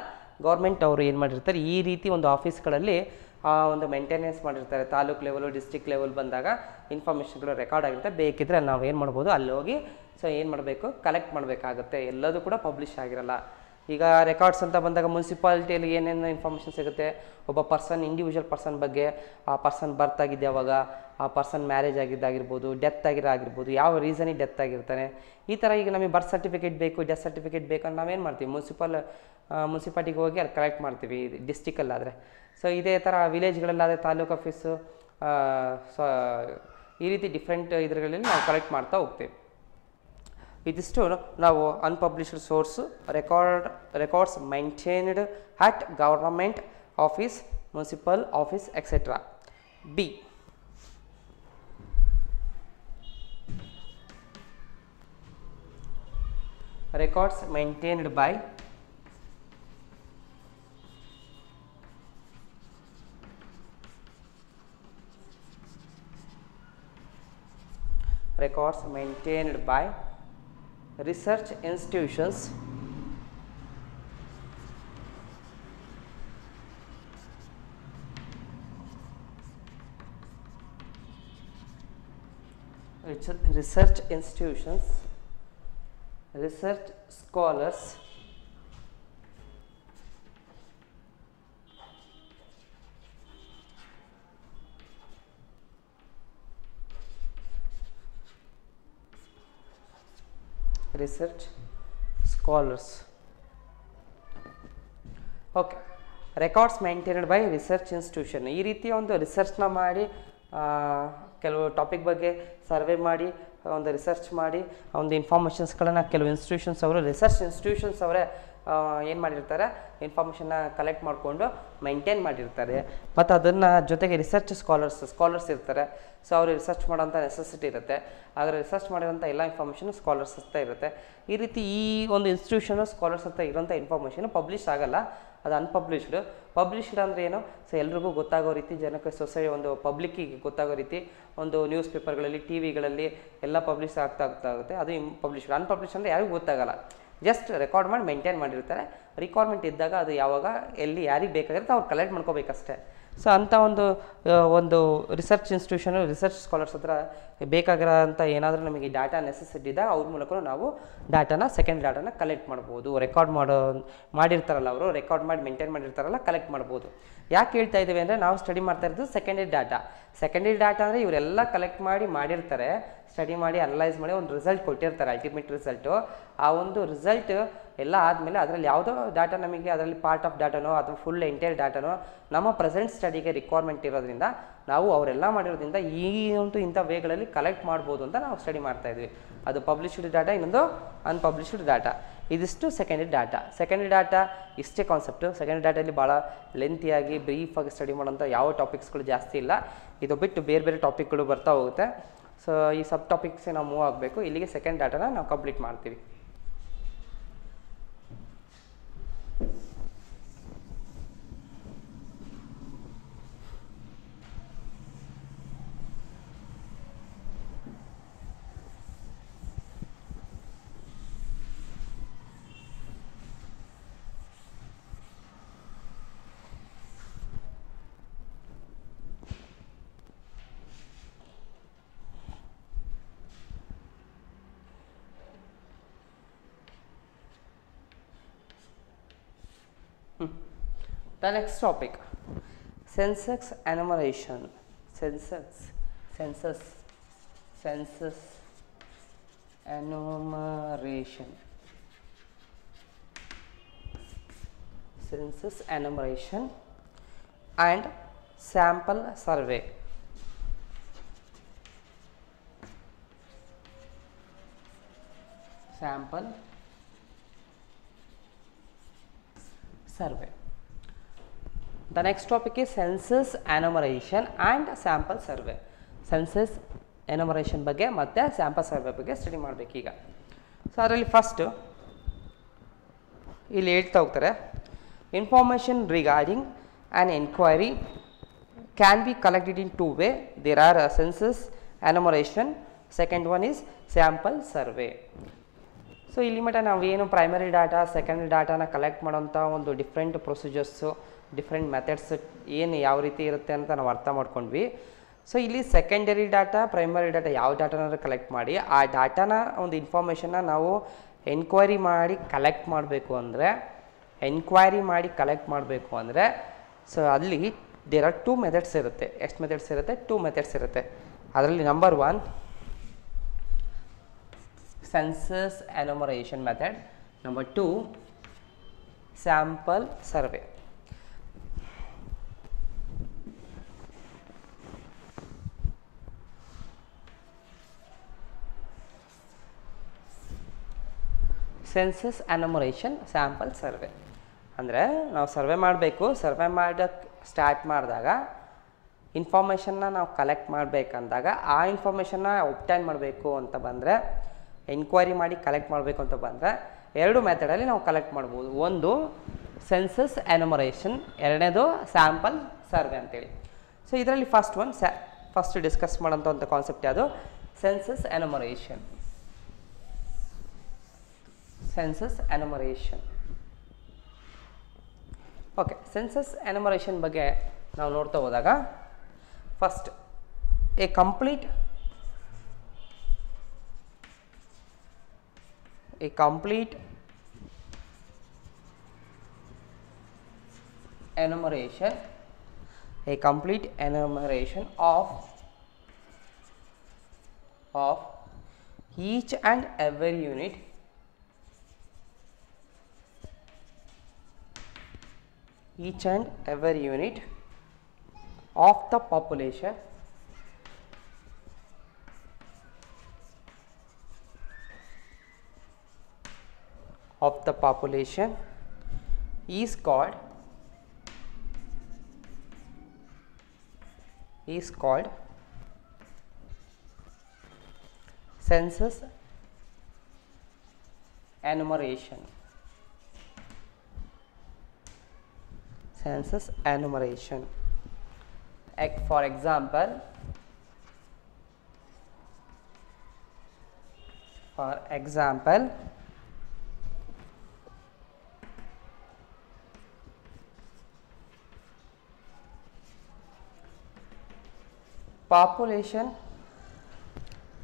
ಗೌರ್ಮೆಂಟ್ ಅವರು ಏನು ಮಾಡಿರ್ತಾರೆ ಈ ರೀತಿ ಒಂದು ಆಫೀಸ್ಗಳಲ್ಲಿ ಒಂದು ಮೇಂಟೆನೆನ್ಸ್ ಮಾಡಿರ್ತಾರೆ. ತಾಲೂಕು ಲೆವೆಲು ಡಿಸ್ಟ್ರಿಕ್ಟ್ ಲೆವೆಲ್ ಬಂದಾಗ ಇನ್ಫಾರ್ಮೇಷನ್ಗಳು ರೆಕಾರ್ಡ್ ಆಗಿರುತ್ತೆ. ಬೇಕಿದ್ದರೆ ನಾವು ಏನು ಮಾಡ್ಬೋದು ಅಲ್ಲಿ ಹೋಗಿ ಸೊ ಏನು ಮಾಡಬೇಕು ಕಲೆಕ್ಟ್ ಮಾಡಬೇಕಾಗುತ್ತೆ. ಎಲ್ಲದೂ ಕೂಡ ಪಬ್ಲಿಷ್ ಆಗಿರಲ್ಲ. ಈಗ ರೆಕಾರ್ಡ್ಸ್ ಅಂತ ಬಂದಾಗ ಮುನ್ಸಿಪಾಲಿಟಿಯಲ್ಲಿ ಏನೇನು ಇನ್ಫಾರ್ಮೇಷನ್ ಸಿಗುತ್ತೆ, ಒಬ್ಬ ಪರ್ಸನ್ ಇಂಡಿವಿಜುವಲ್ ಪರ್ಸನ್ ಬಗ್ಗೆ, ಆ ಪರ್ಸನ್ ಬರ್ತ್ ಆಗಿದ್ದು ಯಾವಾಗ, ಆ ಪರ್ಸನ್ ಮ್ಯಾರೇಜ್ ಆಗಿದ್ದಾಗಿರ್ಬೋದು, ಡೆತ್ ಆಗಿರ್ಬೋದು, ಯಾವ ರೀಸನಿಗೆ ಡೆತ್ ಆಗಿರ್ತಾನೆ, ಈ ಥರ. ಈಗ ನಮಗೆ ಬರ್ತ್ ಸರ್ಟಿಫಿಕೇಟ್ ಬೇಕು, ಡೆತ್ ಸರ್ಟಿಫಿಕೇಟ್ ಬೇಕು ಅಂತ ನಾವೇನು ಮಾಡ್ತೀವಿ, ಮುನ್ಸಿಪಾಲಿಟಿಗೆ ಹೋಗಿ ಅಲ್ಲಿ ಕಲೆಕ್ಟ್ ಮಾಡ್ತೀವಿ ಡಿಸ್ಟಿಕಲ್ಲಾದರೆ. ಸೊ ಇದೇ ಥರ ವಿಲೇಜ್ಗಳಲ್ಲಾದರೆ ತಾಲೂಕು ಆಫೀಸು, ಸೊ ಈ ರೀತಿ ಡಿಫ್ರೆಂಟ್ ಇದರಲ್ಲಿ ನಾವು ಕಲೆಕ್ಟ್ ಮಾಡ್ತಾ ಹೋಗ್ತೀವಿ. ಇದಿಷ್ಟು ನಾವು unpublished source, records maintained at government office, municipal office etcetera. B records maintained by records maintained by research institutions research institutions, research scholars, research scholars. Okay, records maintained by research institution. ಈ ರೀತಿ ಒಂದು ರಿಸರ್ಚ್ನ ಮಾಡಿ ಕೆಲವು topic ಬಗ್ಗೆ survey ಮಾಡಿ ಒಂದು research ಮಾಡಿ ಒಂದು ಇನ್ಫಾರ್ಮೇಷನ್ಸ್ಗಳನ್ನು ಕೆಲವು ಇನ್ಸ್ಟಿಟ್ಯೂಷನ್ಸ್ ಅವರು ರಿಸರ್ಚ್ ಇನ್ಸ್ಟಿಟ್ಯೂಷನ್ಸ್ ಅವರೇ ಏನು ಮಾಡಿರ್ತಾರೆ, ಇನ್ಫಾರ್ಮೇಷನ್ನ ಕಲೆಕ್ಟ್ ಮಾಡಿಕೊಂಡು ಮೈಂಟೈನ್ ಮಾಡಿರ್ತಾರೆ. ಮತ್ತು ಅದನ್ನು ಜೊತೆಗೆ ರಿಸರ್ಚ್ ಸ್ಕಾಲರ್ಸ್ ಇರ್ತಾರೆ. ಸೊ ಅವರು ರಿಸರ್ಚ್ ಮಾಡೋಂಥ ನೆಸೆಸಿಟಿ ಇರುತ್ತೆ. ಆದರೆ ರಿಸರ್ಚ್ ಮಾಡಿರೋಂಥ ಎಲ್ಲ ಇನ್ಫಾರ್ಮೇಷನ್ ಸ್ಕಾಲರ್ಸ್ ಹತ್ರ ಇರುತ್ತೆ. ಈ ರೀತಿ ಈ ಒಂದು ಇನ್ಸ್ಟಿಟ್ಯೂಷನು ಸ್ಕಾಲರ್ಸ್ ಹತ್ರ ಇರೋಂಥ ಇನ್ಫಾರ್ಮೇಷನ್ ಪಬ್ಲಿಷ್ ಆಗಲ್ಲ, ಅದು ಪಬ್ಲಿಷ್ಡ್ ಅಂದರೆ ಏನು? ಸೊ ಎಲ್ರಿಗೂ ಗೊತ್ತಾಗೋ ರೀತಿ, ಜನಕ್ಕೆ ಒಂದು ಪಬ್ಲಿಕ್ಕಿಗೆ ಗೊತ್ತಾಗೋ ರೀತಿ ಒಂದು ನ್ಯೂಸ್ ಪೇಪರ್ಗಳಲ್ಲಿ, ಟಿ ವಿಗಳಲ್ಲಿ ಎಲ್ಲ ಪಬ್ಲಿಷ್ ಆಗ್ತಾ ಆಗುತ್ತೆ. ಅದು ಅನ್ಪಬ್ಲಿಷ್ಡ್ ಅಂದರೆ ಯಾರಿಗೂ ಗೊತ್ತಾಗಲ್ಲ. ಜಸ್ಟ್ ರೆಕಾರ್ಡ್ ಮಾಡಿ ಮೇಂಟೈನ್ ಮಾಡಿರ್ತಾರೆ. ರಿಕ್ವೈರ್ಮೆಂಟ್ ಇದ್ದಾಗ ಅದು ಯಾವಾಗ ಎಲ್ಲಿ ಯಾರಿಗೆ ಬೇಕಾಗಿರುತ್ತೆ ಅವ್ರು ಕಲೆಕ್ಟ್ ಮಾಡ್ಕೋಬೇಕಷ್ಟೇ. ಸೊ ಅಂಥ ಒಂದು ರಿಸರ್ಚ್ ಇನ್ಸ್ಟಿಟ್ಯೂಷನು ರಿಸರ್ಚ್ ಸ್ಕಾಲರ್ಸ್ ಹತ್ರ ಬೇಕಾಗಿರೋಂಥ ಏನಾದರೂ ನಮಗೆ ಡಾಟಾ ನೆಸೆಸಿಟಿ ಇದ್ದಾಗ ಅವ್ರ ಮೂಲಕ ನಾವು ಸೆಕೆಂಡ್ ಡಾಟಾನ ಕಲೆಕ್ಟ್ ಮಾಡ್ಬೋದು. ಮಾಡಿರ್ತಾರಲ್ಲ ಅವರು, ರೆಕಾರ್ಡ್ ಮಾಡಿ ಮೇಂಟೈನ್ ಮಾಡಿರ್ತಾರಲ್ಲ, ಕಲೆಕ್ಟ್ ಮಾಡ್ಬೋದು. ಯಾಕೆ ಹೇಳ್ತಾ ಇದ್ದೀವಿ ಅಂದರೆ, ನಾವು ಸ್ಟಡಿ ಮಾಡ್ತಾ ಇರೋದು ಸೆಕೆಂಡರಿ ಡಾಟಾ ಅಂದರೆ ಇವರೆಲ್ಲ ಕಲೆಕ್ಟ್ ಮಾಡಿರ್ತಾರೆ, ಸ್ಟಡಿ ಮಾಡಿ ಅನಲೈಸ್ ಮಾಡಿ ಒಂದು ರಿಸಲ್ಟ್ ಕೊಟ್ಟಿರ್ತಾರೆ, ಅಲ್ಟಿಮೇಟ್ ರಿಸಲ್ಟು. ಆ ಒಂದು ರಿಸಲ್ಟ್ ಎಲ್ಲ ಆದಮೇಲೆ ಅದರಲ್ಲಿ ಯಾವುದೋ ಡಾಟಾ ನಮಗೆ ಅದರಲ್ಲಿ ಪಾರ್ಟ್ ಆಫ್ ಡಾಟಾನೋ ಅಥವಾ ಫುಲ್ ಎಂಟೈರ್ ಡಾಟಾನೋ ನಮ್ಮ ಪ್ರೆಸೆಂಟ್ ಸ್ಟಡಿಗೆ ರಿಕ್ವೈರ್ಮೆಂಟ್ ಇರೋದ್ರಿಂದ ನಾವು ಅವರೆಲ್ಲ ಮಾಡಿರೋದ್ರಿಂದ ಈ ಒಂದು ಇಂಥ ವೇಗಳಲ್ಲಿ ಕಲೆಕ್ಟ್ ಮಾಡ್ಬೋದು ಅಂತ ನಾವು ಸ್ಟಡಿ ಮಾಡ್ತಾಯಿದ್ವಿ. ಅದು ಪಬ್ಲಿಷ್ಡ್ ಡಾಟಾ, ಇನ್ನೊಂದು ಅನ್ಪಬ್ಲಿಷ್ಡ್ ಡಾಟಾ. ಇದಿಷ್ಟು ಸೆಕೆಂಡರಿ ಡಾಟಾ ಇಷ್ಟೇ ಕಾನ್ಸೆಪ್ಟು. ಸೆಕೆಂಡರಿ ಡಾಟಾದಲ್ಲಿ ಭಾಳ ಲೆಂತಿಯಾಗಿ ಬ್ರೀಫಾಗಿ ಸ್ಟಡಿ ಮಾಡೋಂಥ ಯಾವ ಟಾಪಿಕ್ಸ್ಗಳು ಜಾಸ್ತಿ ಇಲ್ಲ. ಇದು ಬಿಟ್ಟು ಬೇರೆ ಟಾಪಿಕ್ಗಳು ಬರ್ತಾ ಹೋಗುತ್ತೆ. ಸೊ ಈ ಸಬ್ ಟಾಪಿಕ್ಸ್ಗೆ ನಾವು ಮೂವ್ ಆಗಬೇಕು. ಇಲ್ಲಿಗೆ ಸೆಕೆಂಡ್ ಡಾಟಾನ ನಾವು ಕಂಪ್ಲೀಟ್ ಮಾಡ್ತೀವಿ. The next topic, census enumeration. Census enumeration and sample survey. The next topic is census enumeration and sample survey. Census enumeration ಬಗ್ಗೆ ಮತ್ತು ಸ್ಯಾಂಪಲ್ ಸರ್ವೆ ಬಗ್ಗೆ ಸ್ಟಡಿ ಮಾಡಬೇಕೀಗ. ಸೊ ಅದರಲ್ಲಿ ಫಸ್ಟು ಇಲ್ಲಿ ಹೇಳ್ತಾ ಹೋಗ್ತಾರೆ, information regarding an enquiry can be collected in 2 ways. There are census enumeration, second one is sample survey. So ಇಲ್ಲಿ ಮಟ್ಟ ನಾವೇನು ಪ್ರೈಮರಿ ಡಾಟಾ, ಸೆಕೆಂಡರಿ ಡಾಟಾನ ಕಲೆಕ್ಟ್ ಮಾಡೋಂಥ ಒಂದು ಡಿಫ್ರೆಂಟ್ ಪ್ರೊಸೀಜರ್ಸು, ಡಿಫ್ರೆಂಟ್ ಮೆಥಡ್ಸ್ ಏನು ಯಾವ ರೀತಿ ಇರುತ್ತೆ ಅಂತ ನಾವು ಅರ್ಥ ಮಾಡ್ಕೊಂಡ್ವಿ. ಸೊ ಇಲ್ಲಿ ಸೆಕೆಂಡರಿ ಡಾಟಾ, ಪ್ರೈಮರಿ ಡಾಟಾ ಯಾವ ಡಾಟಾನಾದ್ರೂ ಕಲೆಕ್ಟ್ ಮಾಡಿ ಆ ಡಾಟಾನ ಒಂದು ಇನ್ಫಾರ್ಮೇಷನ್ನ ನಾವು ಎನ್ಕ್ವೈರಿ ಮಾಡಿ ಕಲೆಕ್ಟ್ ಮಾಡಬೇಕು ಅಂದರೆ ಸೊ ಅಲ್ಲಿ ದೇರ್ ಆರ್ 2 ಮೆಥಡ್ಸ್ ಇರುತ್ತೆ. ಎಷ್ಟು ಮೆಥಡ್ಸ್ ಇರುತ್ತೆ? 2 ಮೆಥಡ್ಸ್ ಇರುತ್ತೆ. ಅದರಲ್ಲಿ number 1 census enumeration method, number 2 sample survey. Census enumeration, sample survey ಅಂದರೆ ನಾವು ಸರ್ವೆ ಮಾಡಬೇಕು. ಸರ್ವೆ ಮಾಡೋಕ್ಕೆ ಸ್ಟಾರ್ಟ್ ಮಾಡಿದಾಗ ಇನ್ಫಾರ್ಮೇಷನ್ನ ನಾವು ಕಲೆಕ್ಟ್ ಮಾಡಬೇಕಂದಾಗ ಆ ಇನ್ಫಾರ್ಮೇಷನ್ನ ಒಬ್ಟೈನ್ ಮಾಡಬೇಕು ಅಂತ ಬಂದರೆ, ಎನ್ಕ್ವೈರಿ ಮಾಡಿ ಕಲೆಕ್ಟ್ ಮಾಡಬೇಕು ಅಂತ ಬಂದರೆ 2 ಮೆಥಡಲ್ಲಿ ನಾವು ಕಲೆಕ್ಟ್ ಮಾಡ್ಬೋದು. ಒಂದು ಸೆನ್ಸಸ್ ಎನುಮರೇಷನ್, ಎರಡನೇದು ಸ್ಯಾಂಪಲ್ ಸರ್ವೆ ಅಂತೇಳಿ. ಸೊ ಇದರಲ್ಲಿ ಫಸ್ಟ್ ಡಿಸ್ಕಸ್ ಮಾಡೋಂಥ ಒಂದು ಕಾನ್ಸೆಪ್ಟ್ ಯಾವುದು? Census enumeration. Census enumeration. Okay, census enumeration ಬಗ್ಗೆ ನಾವು ನೋಡ್ತಾ ಹೋದಾಗ first a complete enumeration of each and every unit of the population is called census enumeration. Census enumeration. For example, population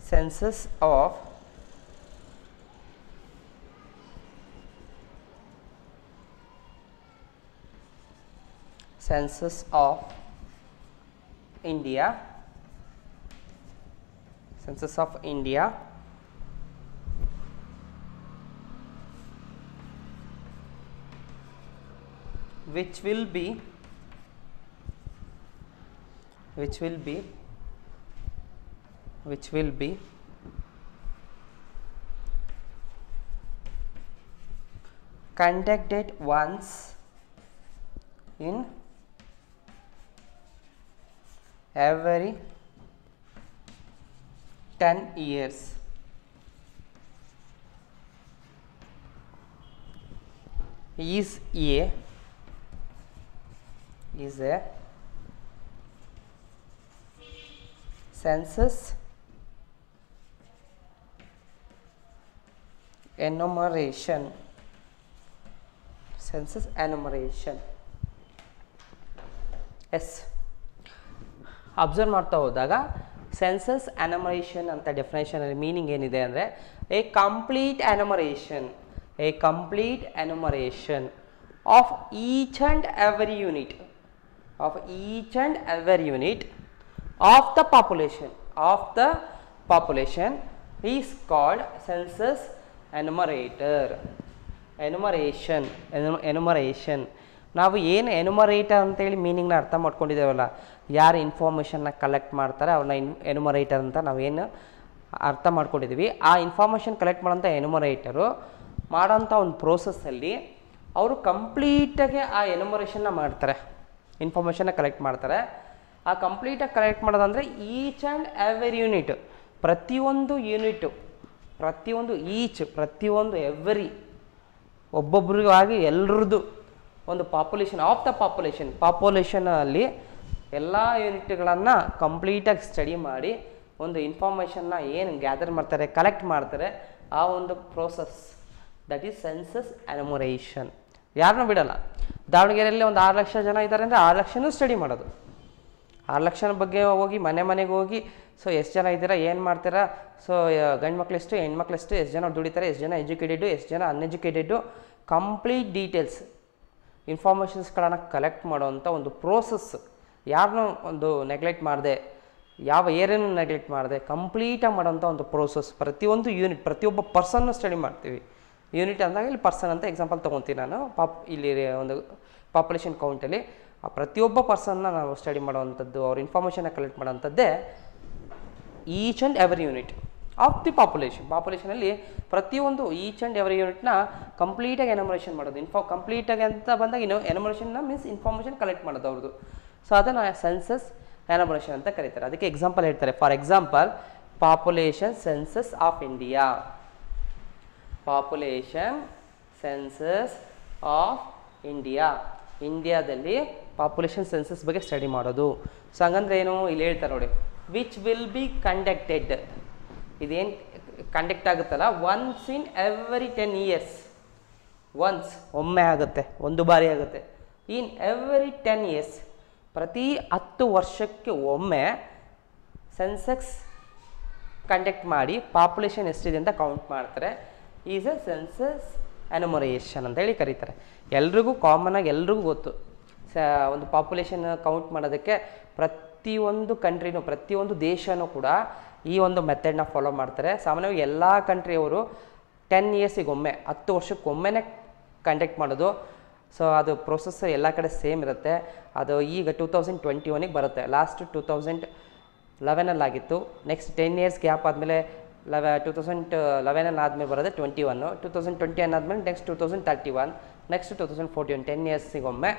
census of India which will be conducted once in every 10 years. Is a census enumeration. Yes, observe ಮಾಡ್ತಾ ಹೋದಾಗ census enumeration ಅಂತ ಡೆಫಿನೇಷನಲ್ಲಿ meaning ಏನಿದೆ ಅಂದರೆ a complete enumeration of each and every unit of the population is called census enumeration. ನಾವು ಏನು ಎನುಮರೇಟರ್ ಅಂತೇಳಿ ಮೀನಿಂಗ್ನ ಅರ್ಥ ಮಾಡ್ಕೊಂಡಿದ್ದೇವಲ್ಲ, ಯಾರು ಇನ್ಫಾರ್ಮೇಷನ್ನ ಕಲೆಕ್ಟ್ ಮಾಡ್ತಾರೆ ಅವ್ರನ್ನ ಎನುಮರೇಟರ್ ಅಂತ ನಾವೇನು ಅರ್ಥ ಮಾಡ್ಕೊಂಡಿದ್ದೀವಿ. ಆ ಇನ್ಫಾರ್ಮೇಷನ್ ಕಲೆಕ್ಟ್ ಮಾಡೋಂಥ ಎನುಮರೇಟರು ಮಾಡೋಂಥ ಒಂದು ಪ್ರೋಸೆಸ್ಸಲ್ಲಿ ಅವರು ಕಂಪ್ಲೀಟಾಗಿ ಆ ಎನುಮರೇಷನ್ನ ಮಾಡ್ತಾರೆ, ಇನ್ಫಾರ್ಮೇಷನ್ನ ಕಲೆಕ್ಟ್ ಮಾಡ್ತಾರೆ. ಆ ಕಂಪ್ಲೀಟಾಗಿ ಕಲೆಕ್ಟ್ ಮಾಡೋದಂದರೆ ಈಚ್ ಆ್ಯಂಡ್ ಎವರಿ ಯೂನಿಟ್, ಪ್ರತಿಯೊಂದು ಎವ್ರಿ ಒಬ್ಬೊಬ್ಬರಿಗಾಗಿ ಎಲ್ಲರದ್ದು ಒಂದು ಪಾಪ್ಯುಲೇಷನಲ್ಲಿ ಎಲ್ಲ ಯೂನಿಟ್ಗಳನ್ನು ಕಂಪ್ಲೀಟಾಗಿ ಸ್ಟಡಿ ಮಾಡಿ ಒಂದು ಇನ್ಫಾರ್ಮೇಷನ್ನ ಏನು ಗ್ಯಾದರ್ ಮಾಡ್ತಾರೆ, ಕಲೆಕ್ಟ್ ಮಾಡ್ತಾರೆ, ಆ ಒಂದು process that is census enumeration. ಯಾರನ್ನೂ ಬಿಡಲ್ಲ. ದಾವಣಗೆರೆಯಲ್ಲಿ ಒಂದು 6 ಲಕ್ಷ ಜನ ಇದ್ದಾರೆ ಅಂದರೆ 6 ಲಕ್ಷನೂ ಸ್ಟಡಿ ಮಾಡೋದು. 6 ಲಕ್ಷದ ಬಗ್ಗೆ ಹೋಗಿ ಮನೆಗೆ ಹೋಗಿ ಸೊ ಎಷ್ಟು ಜನ ಇದ್ದೀರಾ, ಏನು ಮಾಡ್ತೀರಾ, ಸೊ ಗಂಡು ಮಕ್ಳು ಎಷ್ಟು, ಹೆಣ್ಮಕ್ಳು ಎಷ್ಟು, ಎಷ್ಟು ಜನ ದುಡಿತಾರೆ, ಎಷ್ಟು ಜನ ಎಜುಕೇಟೆಡು, ಎಷ್ಟು ಜನ ಅನ್ಎಜುಕೇಟೆಡು, ಕಂಪ್ಲೀಟ್ ಡೀಟೇಲ್ಸ್ ಇನ್ಫಾರ್ಮೇಷನ್ಸ್ಗಳನ್ನು ಕಲೆಕ್ಟ್ ಮಾಡೋವಂಥ ಒಂದು ಪ್ರೋಸೆಸ್. ಯಾರನ್ನೂ ಒಂದು ನೆಗ್ಲೆಕ್ಟ್ ಮಾಡಿದೆ, ಯಾವ ಏರಿಯಾನೂ ನೆಗ್ಲೆಕ್ಟ್ ಮಾಡಿದೆ, ಕಂಪ್ಲೀಟಾಗಿ ಮಾಡೋವಂಥ ಒಂದು ಪ್ರೋಸೆಸ್. ಪ್ರತಿಯೊಂದು ಯೂನಿಟ್, ಪ್ರತಿಯೊಬ್ಬ ಪರ್ಸನ್ನು ಸ್ಟಡಿ ಮಾಡ್ತೀವಿ. ಯೂನಿಟ್ ಅಂದಾಗ ಇಲ್ಲಿ ಪರ್ಸನ್ ಅಂತ ಎಕ್ಸಾಂಪಲ್ ತೊಗೊತೀನಿ ನಾನು. ಇಲ್ಲಿ ಒಂದು ಪಾಪ್ಯುಲೇಷನ್ ಕೌಂಟಲ್ಲಿ ಆ ಪ್ರತಿಯೊಬ್ಬ ಪರ್ಸನ್ನ ನಾವು ಸ್ಟಡಿ ಮಾಡೋವಂಥದ್ದು, ಅವ್ರ ಇನ್ಫಾರ್ಮೇಷನ್ನ ಕಲೆಕ್ಟ್ ಮಾಡೋವಂಥದ್ದೇ each and every unit of the ಪಾಪ್ಯುಲೇಷನಲ್ಲಿ ಪ್ರತಿಯೊಂದು ಈಚ್ ಆ್ಯಂಡ್ ಎವರಿ ಯೂನಿಟ್ನ ಕಂಪ್ಲೀಟಾಗಿ ಎನುಮರೇಷನ್ ಮಾಡೋದು. ಕಂಪ್ಲೀಟಾಗಿ ಅಂತ ಬಂದಾಗ ಎನುಮರೇಷನ್ನ ಮೀನ್ಸ್ ಇನ್ಫಾರ್ಮೇಷನ್ ಕಲೆಕ್ಟ್ ಮಾಡೋದು ಅವ್ರದ್ದು. ಸೊ ಅದನ್ನು ಸೆನ್ಸಸ್ ಎನುಮರೇಷನ್ ಅಂತ ಕರೀತಾರೆ. ಅದಕ್ಕೆ ಎಕ್ಸಾಂಪಲ್ ಹೇಳ್ತಾರೆ. For example, population census of India. ಇಂಡಿಯಾದಲ್ಲಿ ಪಾಪ್ಯುಲೇಷನ್ ಸೆನ್ಸಸ್ ಬಗ್ಗೆ ಸ್ಟಡಿ ಮಾಡೋದು. ಸೊ ಹಂಗಂದ್ರೆ ಏನು, ಇಲ್ಲಿ ಹೇಳ್ತಾರೆ ನೋಡಿ, ವಿಚ್ ವಿಲ್ ಬಿ ಕಂಡಕ್ಟೆಡ್ ಇದೇನು ಕಂಡಕ್ಟ್ ಆಗುತ್ತಲ್ಲ once in every 10 years, once ಒಮ್ಮೆ ಆಗುತ್ತೆ, ಒಂದು ಬಾರಿ ಆಗುತ್ತೆ. ಇನ್ ಎವ್ರಿ 10 years, ಪ್ರತಿ 10 ವರ್ಷಕ್ಕೆ ಒಮ್ಮೆ ಸೆನ್ಸೆಕ್ಸ್ ಕಂಡಕ್ಟ್ ಮಾಡಿ ಪಾಪ್ಯುಲೇಷನ್ ಎಷ್ಟಿದೆ ಅಂತ ಕೌಂಟ್ ಮಾಡ್ತಾರೆ. ಈಸ್ ಎ ಸೆನ್ಸಸ್ ಎನುಮರೇಷನ್ ಅಂತ ಹೇಳಿ ಕರೀತಾರೆ. ಎಲ್ರಿಗೂ ಕಾಮನಾಗಿ ಎಲ್ರಿಗೂ ಗೊತ್ತು, ಒಂದು ಪಾಪ್ಯುಲೇಷನ್ ಕೌಂಟ್ ಮಾಡೋದಕ್ಕೆ ಪ್ರತಿಯೊಂದು ಕಂಟ್ರಿನೂ ಪ್ರತಿಯೊಂದು ದೇಶನೂ ಕೂಡ ಈ ಒಂದು ಮೆಥಡ್ನ ಫಾಲೋ ಮಾಡ್ತಾರೆ. ಸಾಮಾನ್ಯವಾಗಿ ಎಲ್ಲ ಕಂಟ್ರಿಯವರು 10 yearsಗೆ ಒಮ್ಮೆ, 10 ವರ್ಷಕ್ಕೊಮ್ಮೆನೇ ಕಂಡಕ್ಟ್ ಮಾಡೋದು. ಸೊ ಅದು ಪ್ರೊಸೆಸ್ ಎಲ್ಲ ಕಡೆ ಸೇಮ್ ಇರುತ್ತೆ. ಅದು ಈಗ 2021ಗೆ ಬರುತ್ತೆ. ಲಾಸ್ಟ್ 2011 ಆಗಿತ್ತು. ನೆಕ್ಸ್ಟ್ 10 years ಗ್ಯಾಪ್ ಆದಮೇಲೆ 2011 ಆದಮೇಲೆ ಬರೋದು 21, 2021 ಆದಮೇಲೆ ನೆಕ್ಸ್ಟ್ 2031, ನೆಕ್ಸ್ಟ್ 2014. 10 yearsಗೊಮ್ಮೆ,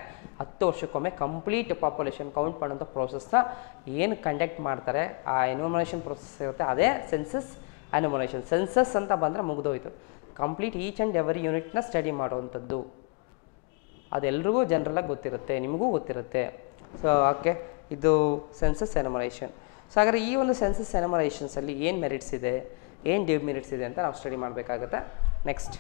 10 ವರ್ಷಕ್ಕೊಮ್ಮೆ ಕಂಪ್ಲೀಟ್ ಪಾಪ್ಯುಲೇಷನ್ ಕೌಂಟ್ ಮಾಡೋಂಥ ಪ್ರೋಸೆಸ್ನ ಏನು ಕಂಡಕ್ಟ್ ಮಾಡ್ತಾರೆ, ಆ ಎನ್ಯುಮರೇಷನ್ ಪ್ರೋಸೆಸ್ ಇರುತ್ತೆ, ಅದೇ ಸೆನ್ಸಸ್ ಎನ್ಯುಮರೇಷನ್. ಸೆನ್ಸಸ್ ಅಂತ ಬಂದರೆ ಮುಗಿದೋಯ್ತು, ಕಂಪ್ಲೀಟ್ ಈಚ್ ಆ್ಯಂಡ್ ಎವರಿ ಯೂನಿಟ್ನ ಸ್ಟಡಿ ಮಾಡುವಂಥದ್ದು. ಅದೆಲ್ರಿಗೂ ಜನರಲಾಗಿ ಗೊತ್ತಿರುತ್ತೆ, ನಿಮಗೂ ಗೊತ್ತಿರುತ್ತೆ. ಸೊ ಓಕೆ, ಇದು ಸೆನ್ಸಸ್ ಎನ್ಯುಮರೇಷನ್. ಸೊ ಹಾಗಾದರೆ ಈ ಒಂದು ಸೆನ್ಸಸ್ ಎನ್ಯುಮರೇಷನ್ಸಲ್ಲಿ ಏನು ಮೆರಿಟ್ಸ್ ಇದೆ, ಏನು ಡಿಮೆರಿಟ್ಸ್ ಇದೆ ಅಂತ ನಾವು ಸ್ಟಡಿ ಮಾಡಬೇಕಾಗುತ್ತೆ. Next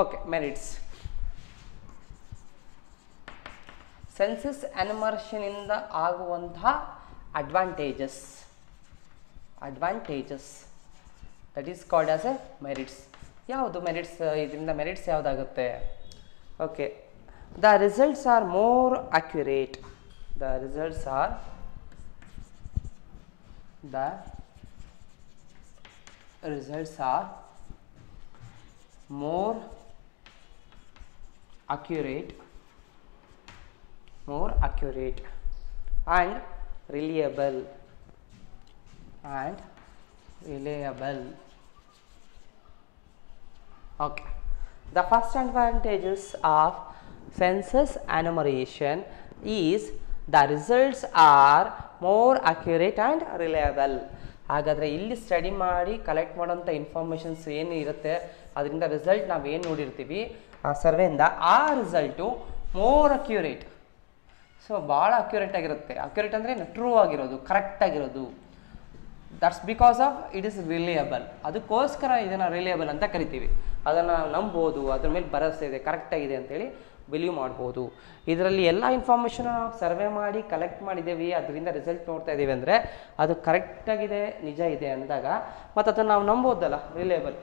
okay, merits. ಸೆನ್ಸಸ್ ಎನ್ಯುಮರೇಷನಿಂದ ಆಗುವಂತಹ advantages that is called as a merits. ಯಾವುದು ಮೆರಿಟ್ಸ್? ಇದರಿಂದ ಮೆರಿಟ್ಸ್ ಯಾವುದಾಗುತ್ತೆ? Okay, the results are more accurate. The results are more accurate and reliable. Okay, the first advantages of census enumeration is the results are more accurate and reliable. ಹಾಗಾದರೆ ಇಲ್ಲಿ study ಮಾಡಿ collect ಮಾಡೋಂಥ informations ಏನು ಇರುತ್ತೆ, ಅದರಿಂದ result ನಾವೇನು ನೋಡಿರ್ತೀವಿ ಆ ಸರ್ವೆಯಿಂದ, ಆ ರಿಸಲ್ಟು ಮೋರ್ ಅಕ್ಯುರೇಟ್. ಸೊ ಭಾಳ ಅಕ್ಯುರೇಟ್ ಆಗಿರುತ್ತೆ. ಅಕ್ಯುರೇಟ್ ಅಂದರೆ ಟ್ರೂ ಆಗಿರೋದು, ಕರೆಕ್ಟ್ ಆಗಿರೋದು. That's because of it is reliable. ಅದಕ್ಕೋಸ್ಕರ ಇದನ್ನು ರಿಲಿಯಬಲ್ ಅಂತ ಕರಿತೀವಿ. ಅದನ್ನು ನಂಬೋದು, ಅದ್ರ ಮೇಲೆ ಭರವಸೆ ಇದೆ, ಕರೆಕ್ಟಾಗಿದೆ ಅಂತೇಳಿ ಬಿಲೀವ್ ಮಾಡ್ಬೋದು. ಇದರಲ್ಲಿ ಎಲ್ಲ ಇನ್ಫಾರ್ಮೇಷನ್ ನಾವು ಸರ್ವೆ ಮಾಡಿ ಕಲೆಕ್ಟ್ ಮಾಡಿದ್ದೀವಿ, ಅದರಿಂದ ರಿಸಲ್ಟ್ ನೋಡ್ತಾ ಇದ್ದೀವಿ ಅಂದರೆ ಅದು ಕರೆಕ್ಟಾಗಿದೆ, ನಿಜ ಇದೆ ಅಂದಾಗ ಮತ್ತು ಅದನ್ನು ನಾವು ನಂಬೋದಲ್ಲ, ರಿಲೇಬಲ್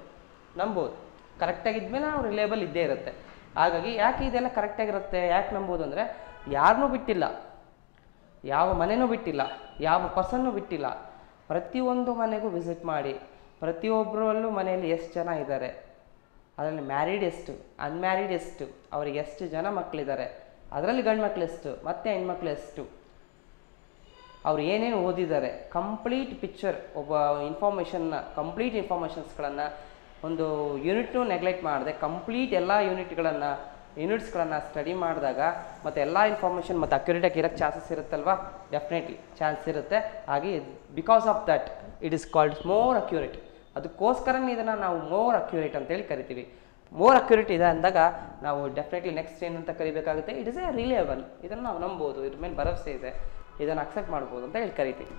ನಂಬೋದು. ಕರೆಕ್ಟಾಗಿದ್ಮೇಲೆ ನಾವು ರಿಲೇಬಲ್ ಇದ್ದೇ ಇರುತ್ತೆ. ಹಾಗಾಗಿ ಯಾಕೆ ಇದೆಲ್ಲ ಕರೆಕ್ಟಾಗಿರುತ್ತೆ, ಯಾಕೆ ನಂಬೋದು ಅಂದರೆ ಯಾರನ್ನೂ ಬಿಟ್ಟಿಲ್ಲ, ಯಾವ ಮನೆಯೂ ಬಿಟ್ಟಿಲ್ಲ, ಯಾವ ಪರ್ಸನ್ನೂ ಬಿಟ್ಟಿಲ್ಲ. ಪ್ರತಿಯೊಂದು ಮನೆಗೂ ವಿಸಿಟ್ ಮಾಡಿ, ಪ್ರತಿಯೊಬ್ಬರಲ್ಲೂ ಮನೆಯಲ್ಲಿ ಎಷ್ಟು ಜನ ಇದ್ದಾರೆ, ಅದರಲ್ಲಿ ಮ್ಯಾರಿಡ್ ಎಷ್ಟು, ಅನ್ಮ್ಯಾರಿಡ್ ಎಷ್ಟು, ಅವ್ರಿಗೆ ಎಷ್ಟು ಜನ ಮಕ್ಕಳಿದ್ದಾರೆ, ಅದರಲ್ಲಿ ಗಂಡು ಮಕ್ಕಳು ಎಷ್ಟು ಮತ್ತು ಹೆಣ್ಮಕ್ಳು ಎಷ್ಟು, ಅವ್ರು ಏನೇನು ಓದಿದ್ದಾರೆ, ಕಂಪ್ಲೀಟ್ ಪಿಕ್ಚರ್, ಒಬ್ಬ ಕಂಪ್ಲೀಟ್ ಇನ್ಫಾರ್ಮೇಷನ್ಸ್ಗಳನ್ನು ಒಂದು ಯೂನಿಟ್ನೂ ನೆಗ್ಲೆಕ್ಟ್ ಮಾಡಿದೆ, ಕಂಪ್ಲೀಟ್ ಎಲ್ಲ ಯೂನಿಟ್ಸ್ಗಳನ್ನು ಸ್ಟಡಿ ಮಾಡಿದಾಗ ಮತ್ತು ಎಲ್ಲ ಇನ್ಫಾರ್ಮೇಷನ್ ಮತ್ತು ಅಕ್ಯುರೇಟಾಗಿ ಇರೋಕ್ಕೆ ಚಾನ್ಸಸ್ ಇರುತ್ತಲ್ವ, ಡೆಫಿನೆಟ್ಲಿ ಚಾನ್ಸ್ ಇರುತ್ತೆ. ಹಾಗೆ because of that it is called more accurate. ಅದಕ್ಕೋಸ್ಕರನೇ ಇದನ್ನು ನಾವು ಮೋರ್ ಅಕ್ಯುರೇಟ್ ಅಂತೇಳಿ ಕರಿತೀವಿ. ಮೋರ್ ಅಕ್ಯುರೇಟ್ ಇದೆ ಅಂದಾಗ ನಾವು ಡೆಫಿನೆಟ್ಲಿ ನೆಕ್ಸ್ಟ್ ಏನಂತ ಕರಿಬೇಕಾಗುತ್ತೆ, ಇಟ್ ಇಸ್ ಎ ರಿಲೇಬಲ್. ಇದನ್ನು ನಾವು ನಂಬೋದು, ಇದ್ರ ಮೇಲೆ ಭರವಸೆ ಇದೆ, ಇದನ್ನು ಅಕ್ಸೆಪ್ಟ್ ಮಾಡ್ಬೋದು ಅಂತ ಹೇಳಿ ಕರಿತೀವಿ.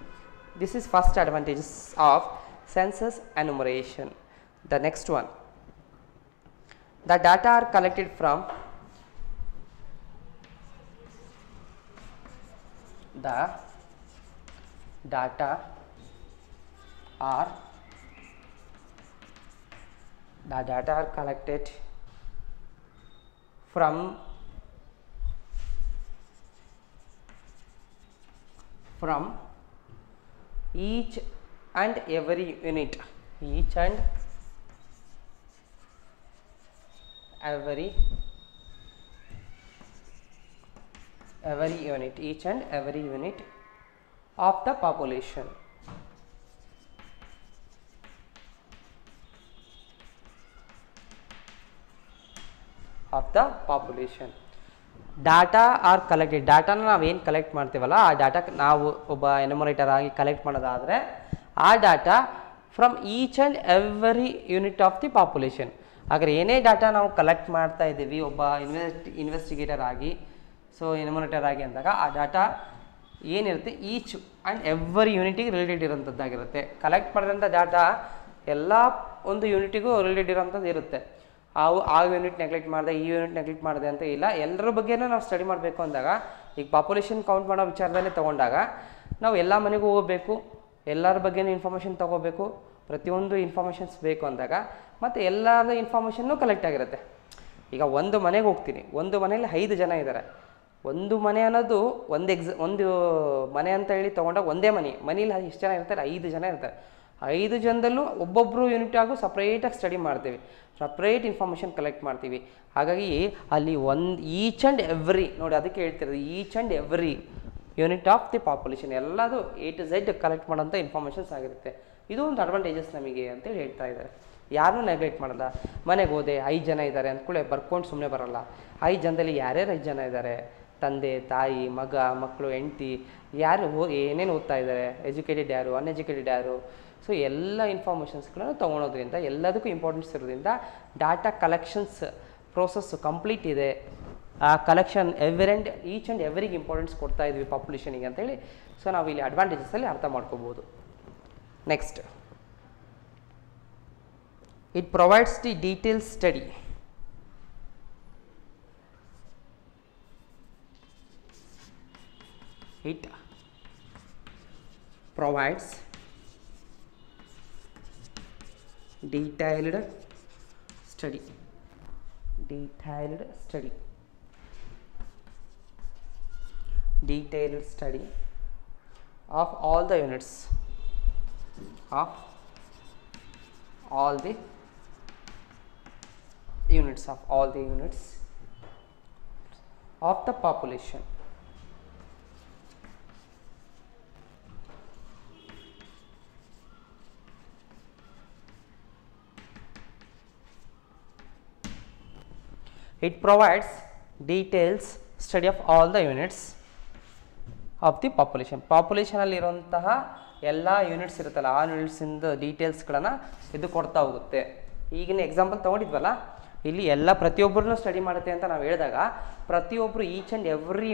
This is first advantages of census enumeration. The next one, the data are collected from the data are collected from each and every unit, each and every unit of the population. Data are collected, ಡಾಟಾನ ನಾವೇನು collect ಮಾಡ್ತೀವಲ್ಲ ಆ data ನಾವು ಒಬ್ಬ ಎನ್ಯುಮರೇಟರ್ ಆಗಿ collect ಮಾಡೋದಾದರೆ ಆ data from each and every unit of the population. ಹಾಗಾದ್ರೆ ಏನೇ ಡಾಟಾ ನಾವು ಕಲೆಕ್ಟ್ ಮಾಡ್ತಾ ಇದ್ದೀವಿ ಒಬ್ಬ ಇನ್ವೆಸ್ಟಿಗೇಟರ್ ಆಗಿ, ಸೊ ಎನ್ಯುಮರೇಟರ್ ಆಗಿ ಅಂದಾಗ ಆ ಡಾಟಾ ಏನಿರುತ್ತೆ ಈಚ್ ಆ್ಯಂಡ್ ಎವ್ರಿ ಯೂನಿಟಿಗೆ ರಿಲೇಟೆಡ್ ಇರೋಂಥದ್ದಾಗಿರುತ್ತೆ. ಕಲೆಕ್ಟ್ ಮಾಡಿದಂಥ ಡಾಟಾ ಎಲ್ಲ ಒಂದು ಯೂನಿಟಿಗೂ ರಿಲೇಟೆಡ್ ಇರೋಂಥದ್ದು ಇರುತ್ತೆ. ಆ ಯೂನಿಟ್ ನೆಗ್ಲೆಕ್ಟ್ ಮಾಡಿದೆ, ಈ ಯೂನಿಟ್ ನೆಗ್ಲೆಕ್ಟ್ ಮಾಡಿದೆ ಅಂತ ಇಲ್ಲ, ಎಲ್ಲರ ಬಗ್ಗೆನೂ ನಾವು ಸ್ಟಡಿ ಮಾಡಬೇಕು ಅಂದಾಗ, ಈಗ ಪಾಪ್ಯುಲೇಷನ್ ಕೌಂಟ್ ಮಾಡೋ ವಿಚಾರದಲ್ಲಿ ತೊಗೊಂಡಾಗ ನಾವು ಎಲ್ಲ ಮನೆಗೂ ಹೋಗಬೇಕು, ಎಲ್ಲರ ಬಗ್ಗೆನೂ ಇನ್ಫಾರ್ಮೇಷನ್ ತೊಗೋಬೇಕು, ಪ್ರತಿಯೊಂದು ಇನ್ಫಾರ್ಮೇಷನ್ಸ್ ಬೇಕು ಅಂದಾಗ ಮತ್ತು ಎಲ್ಲರ ಇನ್ಫಾರ್ಮೇಷನ್ನು ಕಲೆಕ್ಟ್ ಆಗಿರುತ್ತೆ. ಈಗ ಒಂದು ಮನೆಗೆ ಹೋಗ್ತೀನಿ, ಒಂದು ಮನೆಯಲ್ಲಿ 5 ಜನ ಇದ್ದಾರೆ. ಒಂದು ಮನೆ ಅನ್ನೋದು ಒಂದು ಮನೆ ಅಂತ ಹೇಳಿ ತೊಗೊಂಡಾಗ ಒಂದೇ ಮನೇಲಿ ಎಷ್ಟು ಜನ ಇರ್ತಾರೆ? 5 ಜನ ಇರ್ತಾರೆ. 5 ಜನದಲ್ಲೂ ಒಬ್ಬೊಬ್ಬರು ಯೂನಿಟ್ ಆಗು ಸಪ್ರೇಟಾಗಿ ಸ್ಟಡಿ ಮಾಡ್ತೀವಿ, ಸಪ್ರೇಟ್ ಇನ್ಫಾರ್ಮೇಷನ್ ಕಲೆಕ್ಟ್ ಮಾಡ್ತೀವಿ. ಹಾಗಾಗಿ ಅಲ್ಲಿ ಈಚ್ ಆ್ಯಂಡ್ ಎವ್ರಿ, ನೋಡಿ ಅದಕ್ಕೆ ಹೇಳ್ತಿರೋದು each and every unit of the population ಎಲ್ಲದು A to Z ಕಲೆಕ್ಟ್ ಮಾಡೋಂಥ ಇನ್ಫಾರ್ಮೇಷನ್ಸ್ ಆಗಿರುತ್ತೆ. ಇದು ಒಂದು ಅಡ್ವಾಂಟೇಜಸ್ ನಮಗೆ ಅಂತೇಳಿ ಹೇಳ್ತಾ ಇದ್ದಾರೆ. ಯಾರೂ ನೆಗ್ಲೆಕ್ಟ್ ಮಾಡಲ್ಲ. ಮನೆಗೆ ಹೋದೆ 5 ಜನ ಇದ್ದಾರೆ ಅಂದ್ಕೂಳೆ ಬರ್ಕೊಂಡು ಸುಮ್ಮನೆ ಬರೋಲ್ಲ. 5 ಜನದಲ್ಲಿ ಯಾರ್ಯಾರು 5 ಜನ ಇದ್ದಾರೆ, ತಂದೆ ತಾಯಿ ಮಗ ಮಕ್ಕಳು ಹೆಂಡ್ತಿ, ಯಾರು ಏನೇನು ಓದ್ತಾ ಇದ್ದಾರೆ, ಎಜುಕೇಟೆಡ್ ಯಾರು, ಅನ್ಎಜುಕೇಟೆಡ್ ಯಾರು, ಸೊ ಎಲ್ಲ ಇನ್ಫಾರ್ಮೇಷನ್ಸ್ಗಳನ್ನು ತೊಗೊಳೋದ್ರಿಂದ ಎಲ್ಲದಕ್ಕೂ ಇಂಪಾರ್ಟೆನ್ಸ್ ಇರೋದ್ರಿಂದ ಡಾಟಾ ಕಲೆಕ್ಷನ್ಸ್ ಪ್ರೋಸೆಸ್ ಕಂಪ್ಲೀಟ್ ಇದೆ. ಆ ಕಲೆಕ್ಷನ್ ಈಚ್ ಆ್ಯಂಡ್ ಎವ್ರಿಗೆ ಇಂಪಾರ್ಟೆನ್ಸ್ ಕೊಡ್ತಾ ಇದ್ವಿ ಪಾಪ್ಯುಲೇಷನಿಗೆ ಅಂತೇಳಿ. ಸೊ ನಾವು ಇಲ್ಲಿ ಅಡ್ವಾಂಟೇಜಸಲ್ಲಿ ಅರ್ಥ ಮಾಡ್ಕೋಬೋದು. Next, it provides the detail study. It provides detailed study of all the units of all the units of the population. It provides details study of all the units of the population. Population ಅಲ್ಲಿ ಇರುವಂತಹ ಎಲ್ಲ units ಇರುತ್ತಲ್ಲ ಆ ಯೂನಿಟ್ಸಿಂದ ಡೀಟೇಲ್ಸ್ಗಳನ್ನು ಇದು ಕೊಡ್ತಾ ಹೋಗುತ್ತೆ. ಈಗಿನ example ತೊಗೊಂಡಿದ್ವಲ್ಲ, ಇಲ್ಲಿ ಎಲ್ಲ ಪ್ರತಿಯೊಬ್ಬರನ್ನು ಸ್ಟಡಿ ಮಾಡುತ್ತೆ ಅಂತ ನಾವು ಹೇಳಿದಾಗ ಪ್ರತಿಯೊಬ್ಬರು ಈಚ್ ಆ್ಯಂಡ್ ಎವ್ರಿ